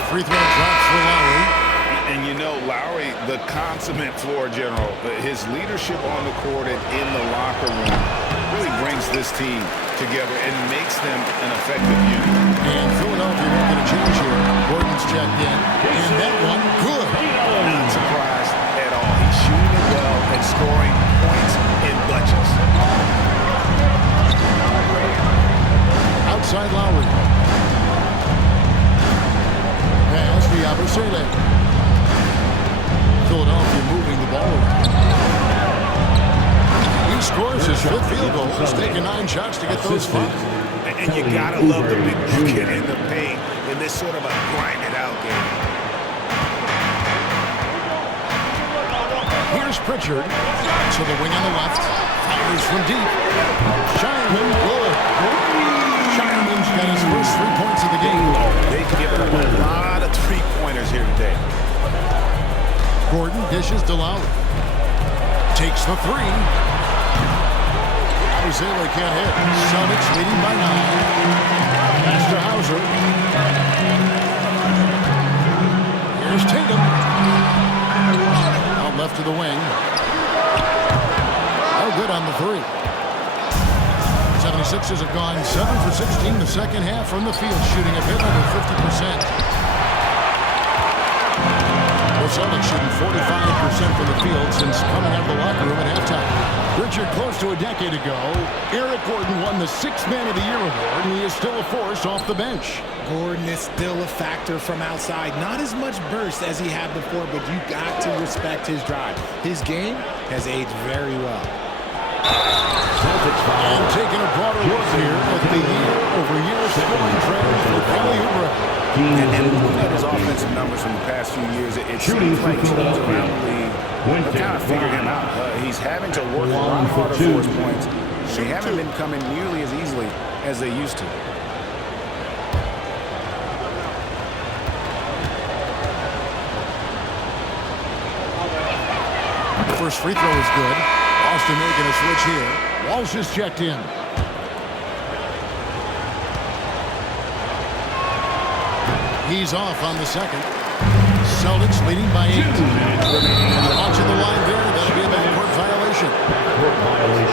Free throw drops for Lowry. And you know, Lowry, the consummate floor general, his leadership on the court and in the locker room really brings this team together and makes them an effective unit. And Philadelphia making a change here. Gordon's checked in. And that one, good. Not surprised at all. He's shooting it well and scoring points in bunches. Outside Lowry. Pass to Yabusele. Philadelphia moving the ball around. He scores his 5th field goal. He's taken 9 shots to get those 5. And you gotta love the big bucket in the paint in this sort of a grind-it-out game. Here's Pritchard to the wing on the left. Fires from deep. Shireman, good. Shireman's got his first 3 points of the game. They've given up a lot of three-pointers here today. Gordon dishes to Lowry. Takes the 3. Zaley can't hit. Celtics leading by 9. Pass to Hauser. Here's Tatum. Out left to the wing. Oh, good on the 3. 76ers have gone 7 for 16 the second half from the field, shooting a bit over 50%. The Celtics shooting 45% from the field since coming out of the locker room at halftime. Richard, close to a decade ago, Eric Gordon won the 6th Man of the Year award, and he is still a force off the bench. Gordon is still a factor from outside. Not as much burst as he had before, but you got to respect his drive. His game has aged very well. And taking a broader look here at the year-over-year scoring trend for Kelly Oubre. And looking at his offensive numbers from the past few years, it seems like teams around the league have kind of figured him out. He's having to work a lot harder for his points. They haven't been coming nearly as easily as they used to. The first free throw is good. Boston making a switch here. Walsh is checked in. He's off on the second. Celtics leading by 8. Watching the line there, that'll be a backcourt violation.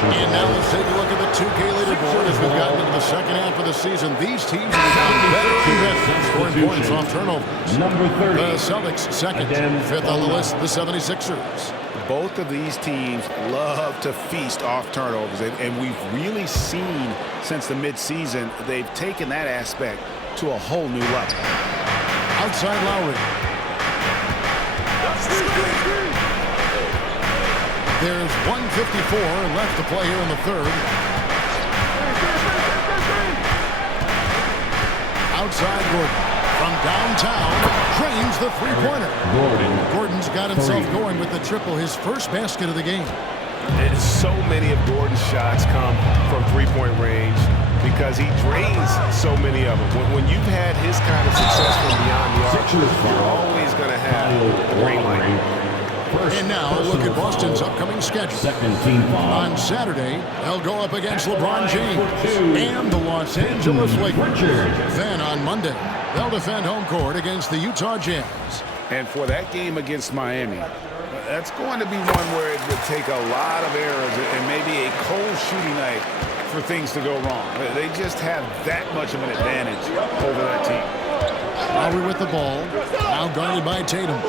And now let's take a look at the 2K leaderboard as we've gotten into the second half of the season. These teams have become better and better at scoring points off turnovers. The Celtics second, 5th on the list, the 76ers. Both of these teams love to feast off turnovers, and we've really seen since the midseason they've taken that aspect to a whole new level. Outside Lowry. There's 1:54 left to play here in the third. Outside Gordon. From downtown, drains the three-pointer. Gordon's got himself going with the triple, his first basket of the game. And so many of Gordon's shots come from three-point range because he drains so many of them. When you've had his kind of success from beyond the arc, you're always going to have a green light. And now, look at Boston's upcoming schedule. On Saturday, they'll go up against LeBron James and the Los Angeles Lakers. Then on Monday, they'll defend home court against the Utah Jazz. And for that game against Miami, that's going to be one where it would take a lot of errors and maybe a cold shooting night for things to go wrong. They just have that much of an advantage over that team. Lowry with the ball, now guarded by Tatum.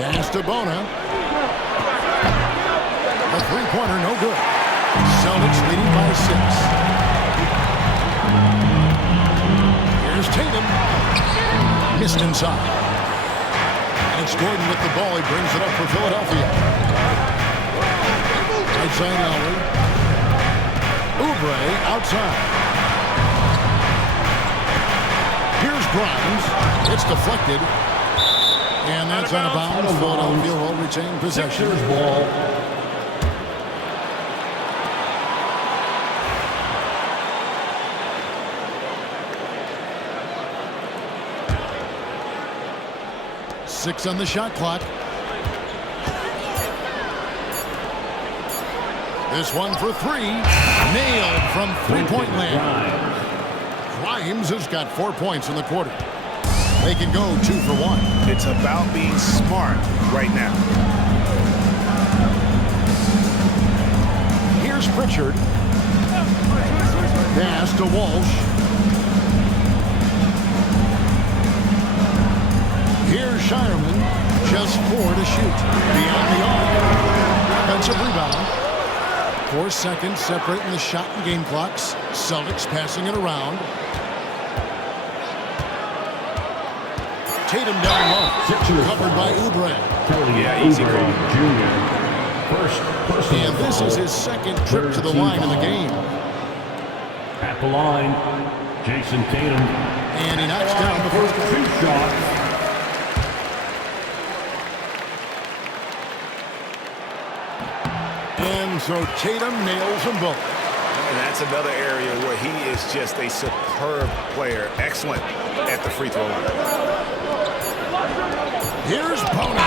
Pass to Bona. A three-pointer, no good. Celtics leading by 6. Here's Tatum. Missed inside. And it's Gordon with the ball. He brings it up for Philadelphia. Right side Lowry. Oubre outside. Here's Grimes. It's deflected. And that's out of bounds. Philadelphia will retain possession. Ball. Six on the shot clock. This one for 3. Nailed from three-point land. Grimes has got 4 points in the quarter. They can go 2 for 1. It's about being smart right now. Here's Pritchard. Pass to Walsh. Here's Shireman. Just 4 to shoot. Beyond the arc. Offensive rebound. 4 seconds separating the shot and game clocks. Celtics passing it around. Tatum down low. Covered by Oubre. Yeah, easy call. And this is his second trip to the line in the game. At the line, Jason Tatum. And he knocks down the first 2 shots. And so Tatum nails them both. And that's another area where he is just a superb player. Excellent at the free throw line. Here's Bona.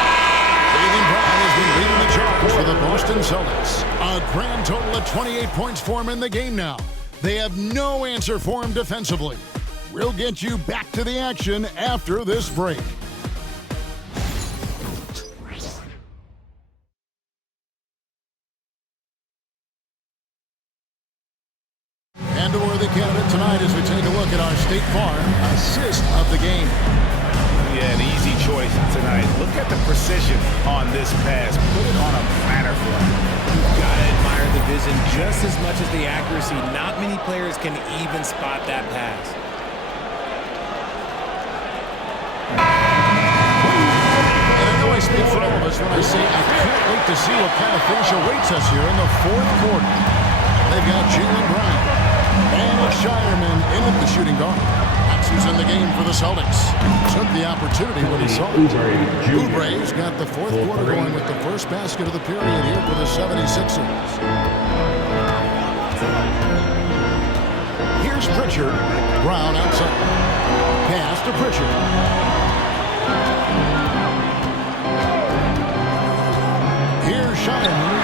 Jaylen Brown has been leading the charge for the Boston Celtics. A grand total of 28 points for them in the game now. They have no answer for him defensively. We'll get you back to the action after this break. And a worthy candidate tonight as we take a look at our State Farm assist of the game. Yeah, an easy choice tonight. Look at the precision on this pass. Put it on a platter for him. You've got to admire the vision just as much as the accuracy. Not many players can even spot that pass. And I know I speak for all of us when I say I can't wait to see what kind of finish awaits us here in the fourth quarter. They've got Jaylen Brown and Shireman in at the shooting guard. That's who's in the game for the Celtics. Took the opportunity when he saw it. Oubre's got the fourth quarter going with the first basket of the period here for the 76ers. Here's Pritchard. Brown outside. Pass to Pritchard. Here's Shireman.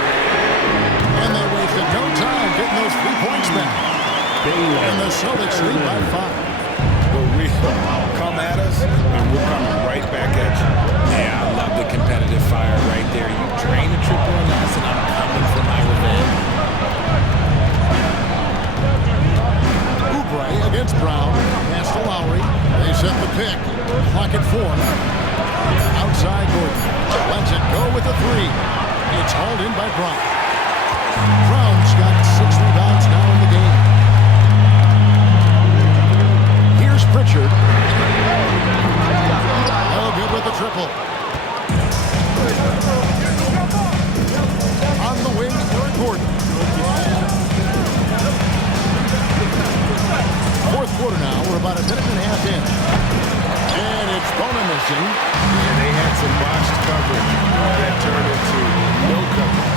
And they wasted no time getting those 3 points back. And the Celtics lead by 5. Come at us, and we're coming right back at you. Yeah, I love the competitive fire right there. You drain a triple on us, and I'm coming for my revenge. Oubre against Brown. Pass to Lowry. They set the pick. Clock at 4. Outside Gordon. Lets it go with a 3. It's hauled in by Brown. Brown's got 6 rebounds now in the game. Here's Pritchard. Oh, good with the triple. On the wing, Eric Gordon. Fourth quarter now. We're about a minute and a half in. And it's Bona missing. And they had some botched coverage that turned into no coverage.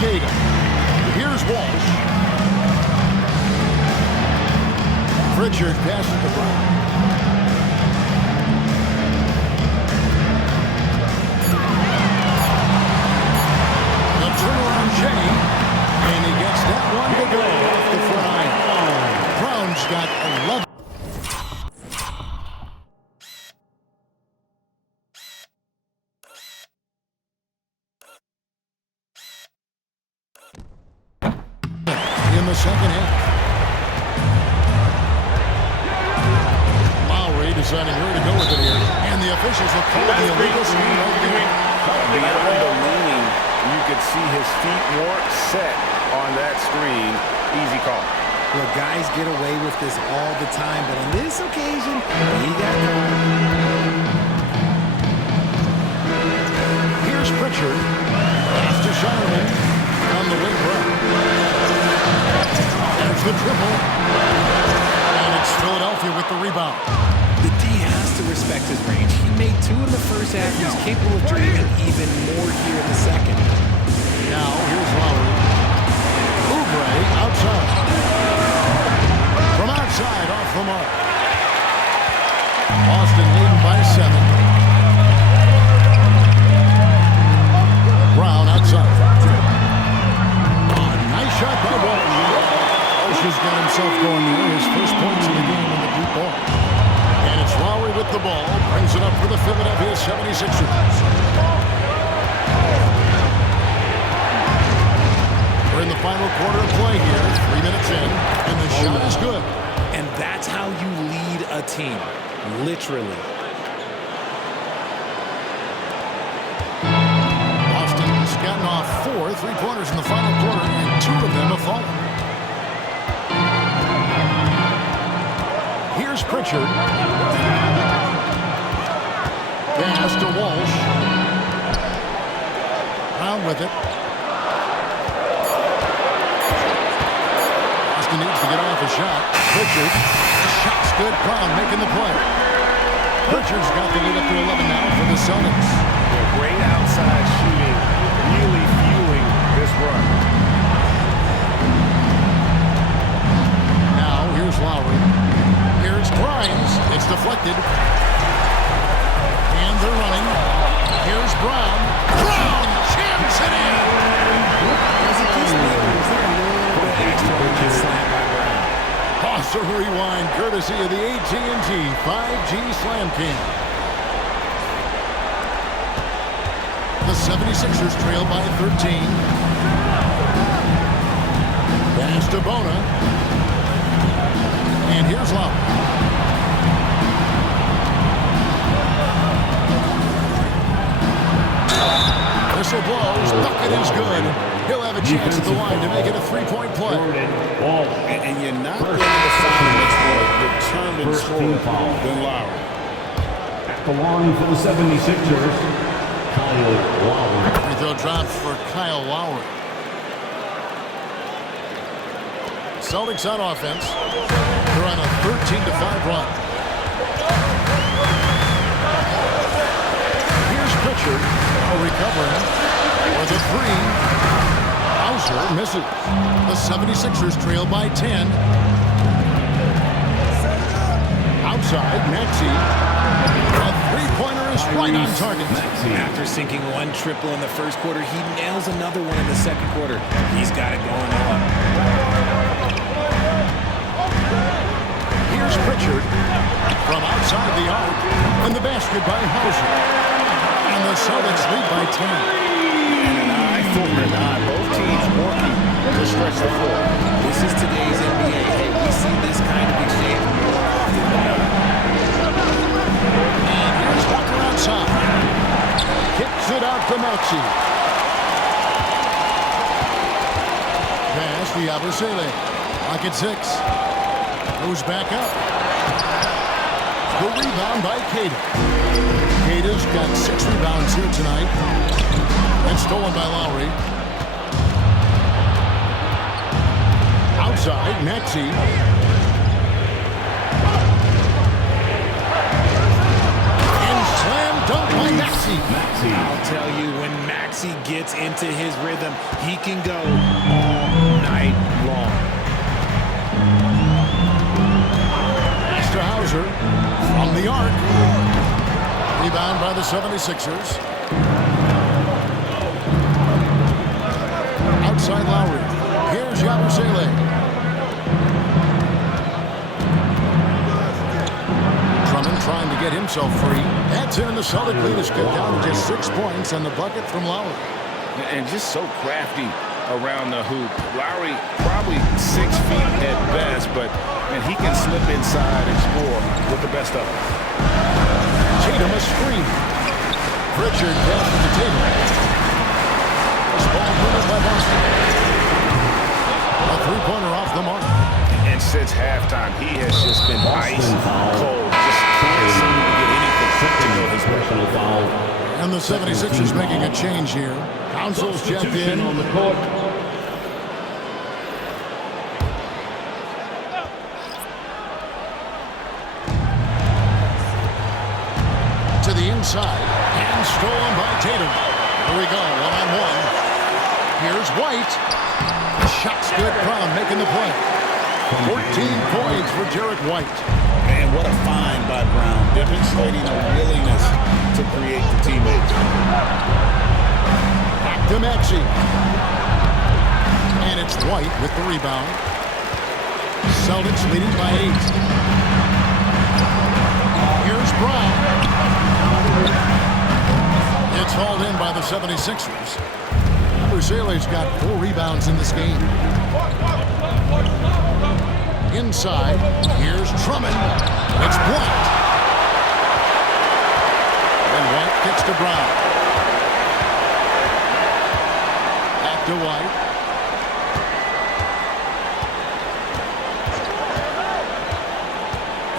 Tatum. Here's Walsh. Pritchard passes to Brown. The turnaround Jay, and he gets that one to go off the front iron. Brown's got 11. In the second half. Lowry deciding where to go with it here. And the officials have called the illegal screen right there. Beyond the leaning, you could see his feet weren't set on that screen. Easy call. Look, guys get away with this all the time, but on this occasion, he got caught. Here's Pritchard. Pass to Shireman on the wing right. There's the triple. And it's Philadelphia with the rebound. The D has to respect his range. He made 2 in the first half. He's capable of draining even more here in the second. Now, here's Lowry. Oubre outside. From outside, off the mark. Boston leading by 7. Brown outside. himself going there. His first points in the game in the deep ball. And it's Lowry with the ball. Brings it up for the Philadelphia 76ers. We're in the final quarter of play here. 3 minutes in. And the shot is good. And that's how you lead a team. Literally. Boston's gotten off 4 3-pointers in the final quarter, and 2 of them have fallen. Here's Pritchard. Pass to Walsh. Brown with it. Boston needs to get off a shot. Pritchard. Shot's good. Brown making the play. Pritchard's got the lead up to 11 now for the Celtics. Great outside shooting, really fueling this run. Now, here's Lowry. Here's Grimes. It's deflected. And they're running. Here's Brown. Brown jams it in. Pause or rewind, courtesy of the AT&T 5G Slam Cam. The 76ers trail by 13. Pass to Bona. And here's Lowry. Whistle blows. Bucket is good. He'll have a chance at the line to make it a 3-point play. And you're not going to find a much more determined scorer than Lowry. At the line for the 76ers, Kyle Lowry. Free throw drops for Kyle Lowry. Celtics on offense. They're on a 13-5 run. Here's Pritchard. Recovering for the 3. Hauser misses. The 76ers trail by 10. Outside, Maxey. A 3-pointer is right on target. After sinking 1 triple in the first quarter, he nails another one in the second quarter. He's got it going on. Here's Pritchard from outside the arc. And the basket by Hauser. And the Celtics lead by 10. And an eye for an eye. Both teams working to stretch the floor. This is today's NBA. Hey, we see this kind of exchange more often than not. And here's Walker outside. Kicks it out to Maxey. Pass to Yabusele. Lock at 6. Goes back up. The rebound by Queta. Queta's got 6 rebounds here tonight. And stolen by Lowry. Outside, Maxey. And slam dunk by Maxey. I'll tell you, when Maxey gets into his rhythm, he can go all night long. Mr. Hauser from the arc. Rebound by the 76ers. Outside Lowry. Here's Yabusele. Drummond trying to get himself free. That's in. The Celtic lead is cut down to just 6 points and the bucket from Lowry. And just so crafty around the hoop. Lowry probably 6 feet at best, but he can slip inside and score with the best of them. Tatum a screen. Pritchard passes to Tatum. This ball moved by Boston. A 3-pointer off the mark. And since halftime, he has just been ice cold. Just can't seem to get anything to go his way. And the 76ers making a change here. Council's checked in. On the court. To the inside. And stolen by Tatum. Here we go, 1-on-1. Here's White. Shot's good. Brown making the play. 14 points for Jarrett White. Man, what a find by Brown, demonstrating a willingness to create for teammates. Back to Maxey. And it's White with the rebound. Celtics leading by 8. Here's Brown. It's hauled in by the 76ers. Brucele's got 4 rebounds in this game. Inside, here's Drummond. It's blocked. And White kicks to Brown. Back to White.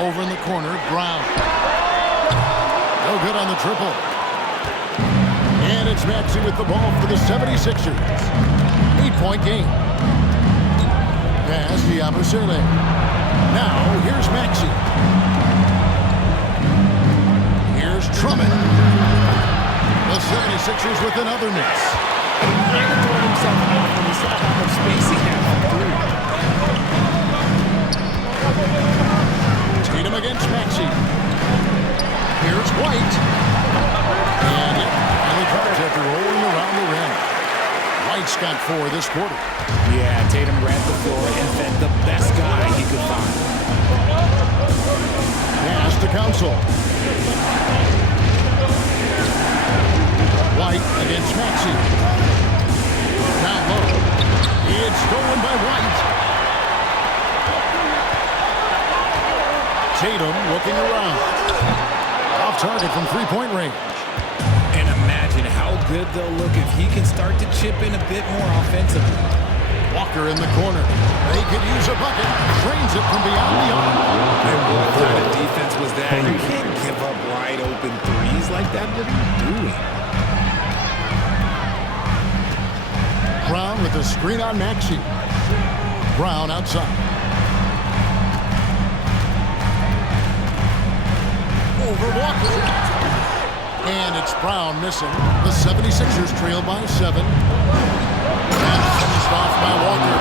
Over in the corner, Brown. No good on the triple. And it's Maxey with the ball for the 76ers. 8-point game. Pass to Yabusele. Now, here's Maxey. Here's Drummond. The 76ers with another miss. He throwing himself off when he saw how much space he had on through. Tatum against Maxey. Here's White. And the Cards after rolling around the rim. White's got 4 this quarter. Yeah, Tatum ran the floor and fed the best guy he could find. Pass to Council. White against Maxey. Down low. It's stolen by White. Tatum looking around. Off target from 3-point range. And imagine how good they'll look if he can start to chip in a bit more offensively. Walker in the corner. They could use a bucket. Drains it from beyond the arc. And what kind of defense was that? You can't give up wide open threes like that. What are you doing? Brown with the screen on Maxey. Brown outside. Over Walker. And it's Brown missing. The 76ers trail by 7. And finished off by Walker.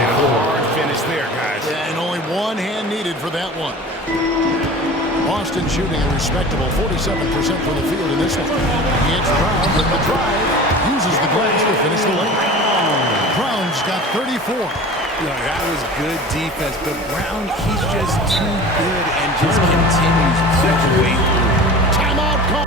And a hard finish there, guys. Yeah, and only one hand needed for that one. Boston shooting a respectable 47% from the field in this one. It's Brown with the drive. Uses the glass to finish the lane. Brown's got 34. Yeah, that was good defense, but Brown, he's just too good and just continues all the way through. Timeout call.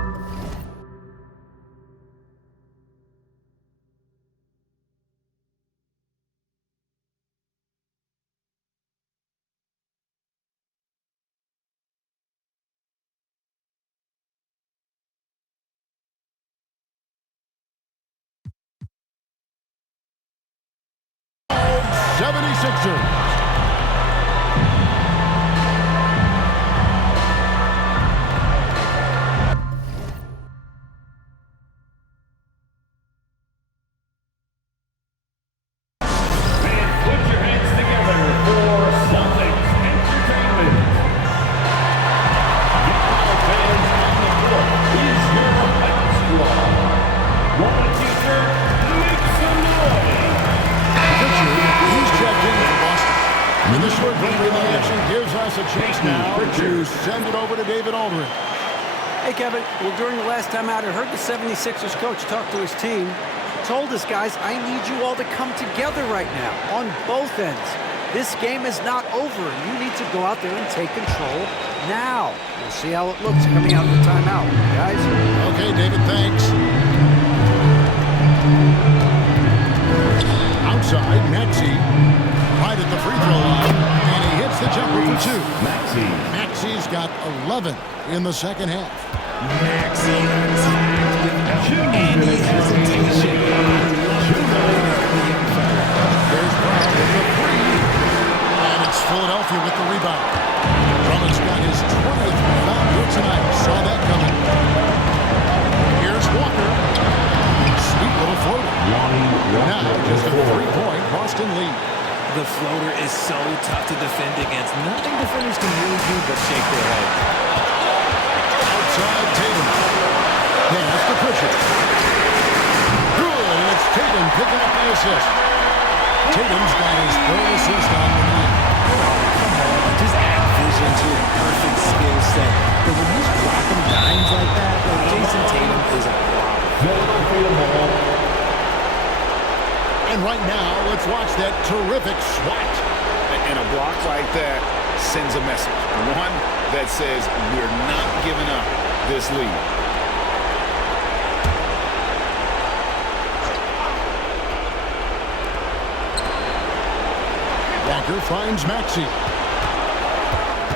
Well, during the last time out, I heard the 76ers coach talk to his team. Told us, guys, I need you all to come together right now on both ends. This game is not over. You need to go out there and take control now. We'll see how it looks coming out of the timeout, guys. Okay, David, thanks. Outside, Maxey right at the free throw line, and he hits the jumper for 2. Maxey's got 11 in the second half. Maxey attacked without any hesitation. There's Brown with the 3. And it's Philadelphia with the rebound. Drummond's got his 20th foul here tonight. Saw that coming. Here's Walker. Sweet little floater. Now just a 3-point Boston lead. The floater is so tough to defend against. Nothing defenders can really do but shake their head. Outside Tatum. Pass to Pritchard. Good, and it's Tatum picking up the assist. Tatum's got his 3rd assist on the night. Come on, just add vision to a perfect skill set. But when he's dropping dimes like that, like Jason Tatum is a problem. And right now, let's watch that terrific swat. And a block like that sends a message. One that says we're not giving up this lead. Walker finds Maxey.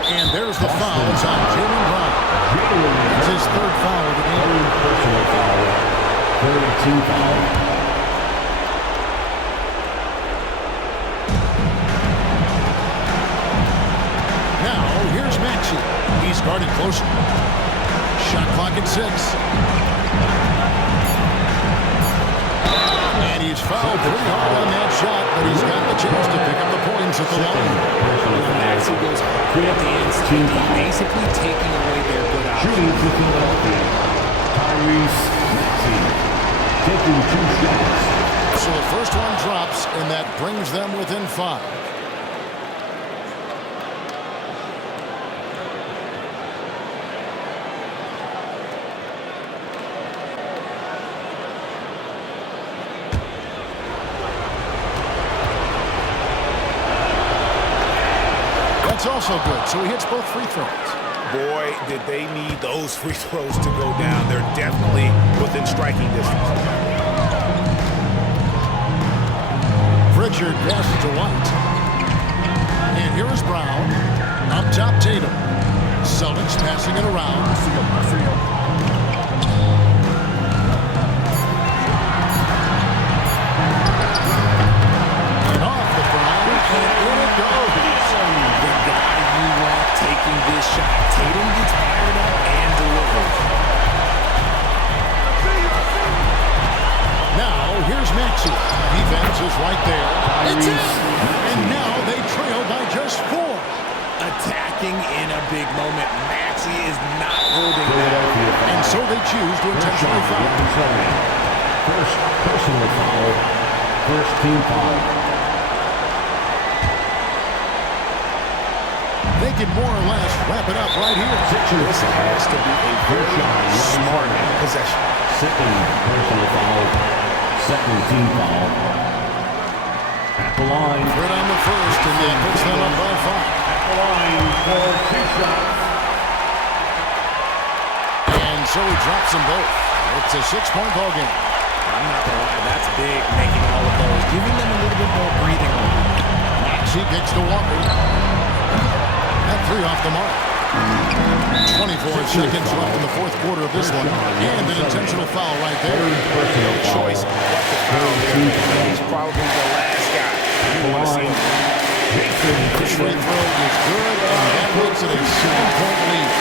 And there's the foul. It's on Jaylen Brown. It's his third foul of the game. Personal foul. Third team foul. Now, here's Maxey. He's guarded closer. Shot clock at 6. And he's fouled pretty hard on that shot, but he's got the chance to pick up the points at the line. Maxey goes hard at the inside, basically taking away their good options. Shooting for Philadelphia. Tyrese Maxey taking 2 shots. So the first one drops, and that brings them within 5. That's also good, so he hits both free throws. Boy, did they need those free throws to go down. They're definitely within striking distance. Pritchard passes to White. And here is Brown. Up top, Tatum. Celtics passing it around. And off the Brown, and in it goes. The guy you want taking this shot. Tatum gets fired up and delivers. Now, here's Maxey. Defense is right there. It's in! And now they trail by just 4. Attacking in a big moment. Maxey is not holding that. And so they choose to intentionally foul. First personal foul. First team foul. They can more or less wrap it up right here. This has to be a very smart possession. Second personal foul. Second team foul. At the line. Good on the first, and that puts them up by 5. At the line for 2 shots. And so he drops them both. It's a 6-point ball game. I'm not going to lie, that's big, making all of those, giving them a little bit more breathing room. Maxey kicks to Walker. That 3 off the mark. 24 seconds left in the fourth quarter of this one. And an intentional foul right there. Choice of what to foul there. He's probably the last guy you want to see. The free throw is good, and that makes it a 7-point lead.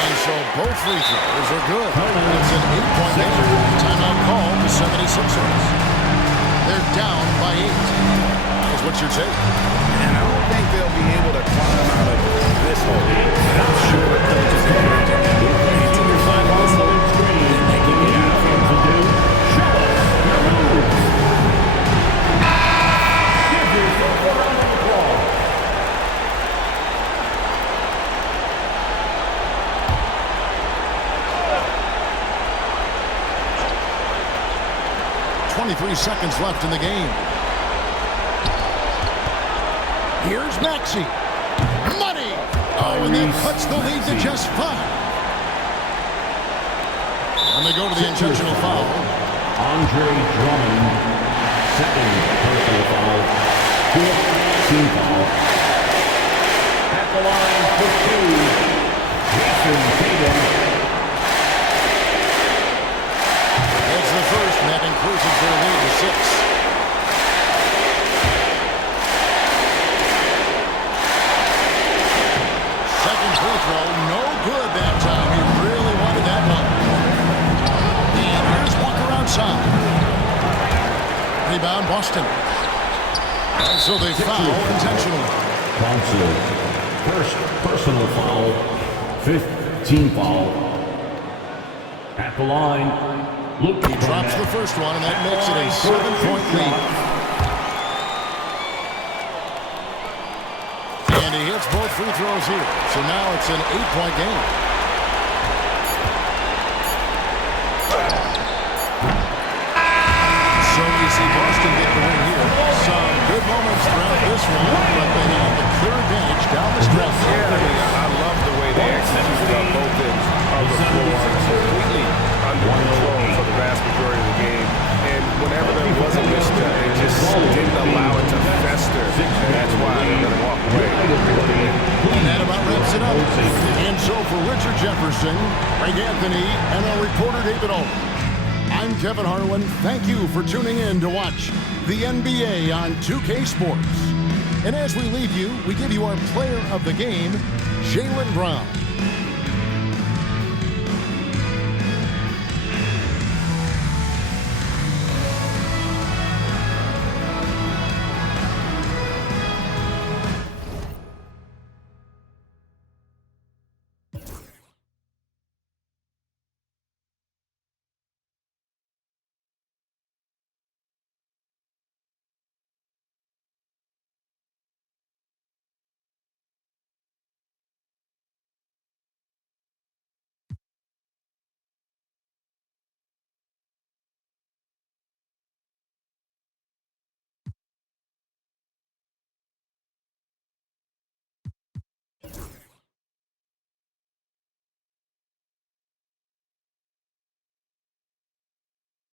And so both free throws are good. It's an 8-point game. Timeout call to 76ers. They're down by 8. That's what you're saying. And I don't think they'll be able to climb out of this hole. But I'm sure coach is encouraging them. To find this hole, they're making it out of him to do. Give yourself a round of applause. .23 seconds left in the game. Here's Maxey. Money! Oh, and that cuts the lead to just 5. And they go to the intentional foul. Andre Drummond, second personal foul. 4th team foul. At the line for 2, Jason Tatum. That's the first, and that increases their lead to 6. Second free throw, no good that time. He really wanted that one. And here's Walker outside. Rebound, Boston. And so they foul intentionally. Thompson, first personal foul. 5th team foul. At the line, Luke. He drops the first one, and that makes it a 7-point lead. And he hits both free throws here. So now it's an 8-point game. So we see Boston get the win here. Richard Jefferson, Greg Anthony, and our reporter David Aldridge. I'm Kevin Harlan. Thank you for tuning in to watch the NBA on 2K Sports. And as we leave you, we give you our player of the game, Jaylen Brown.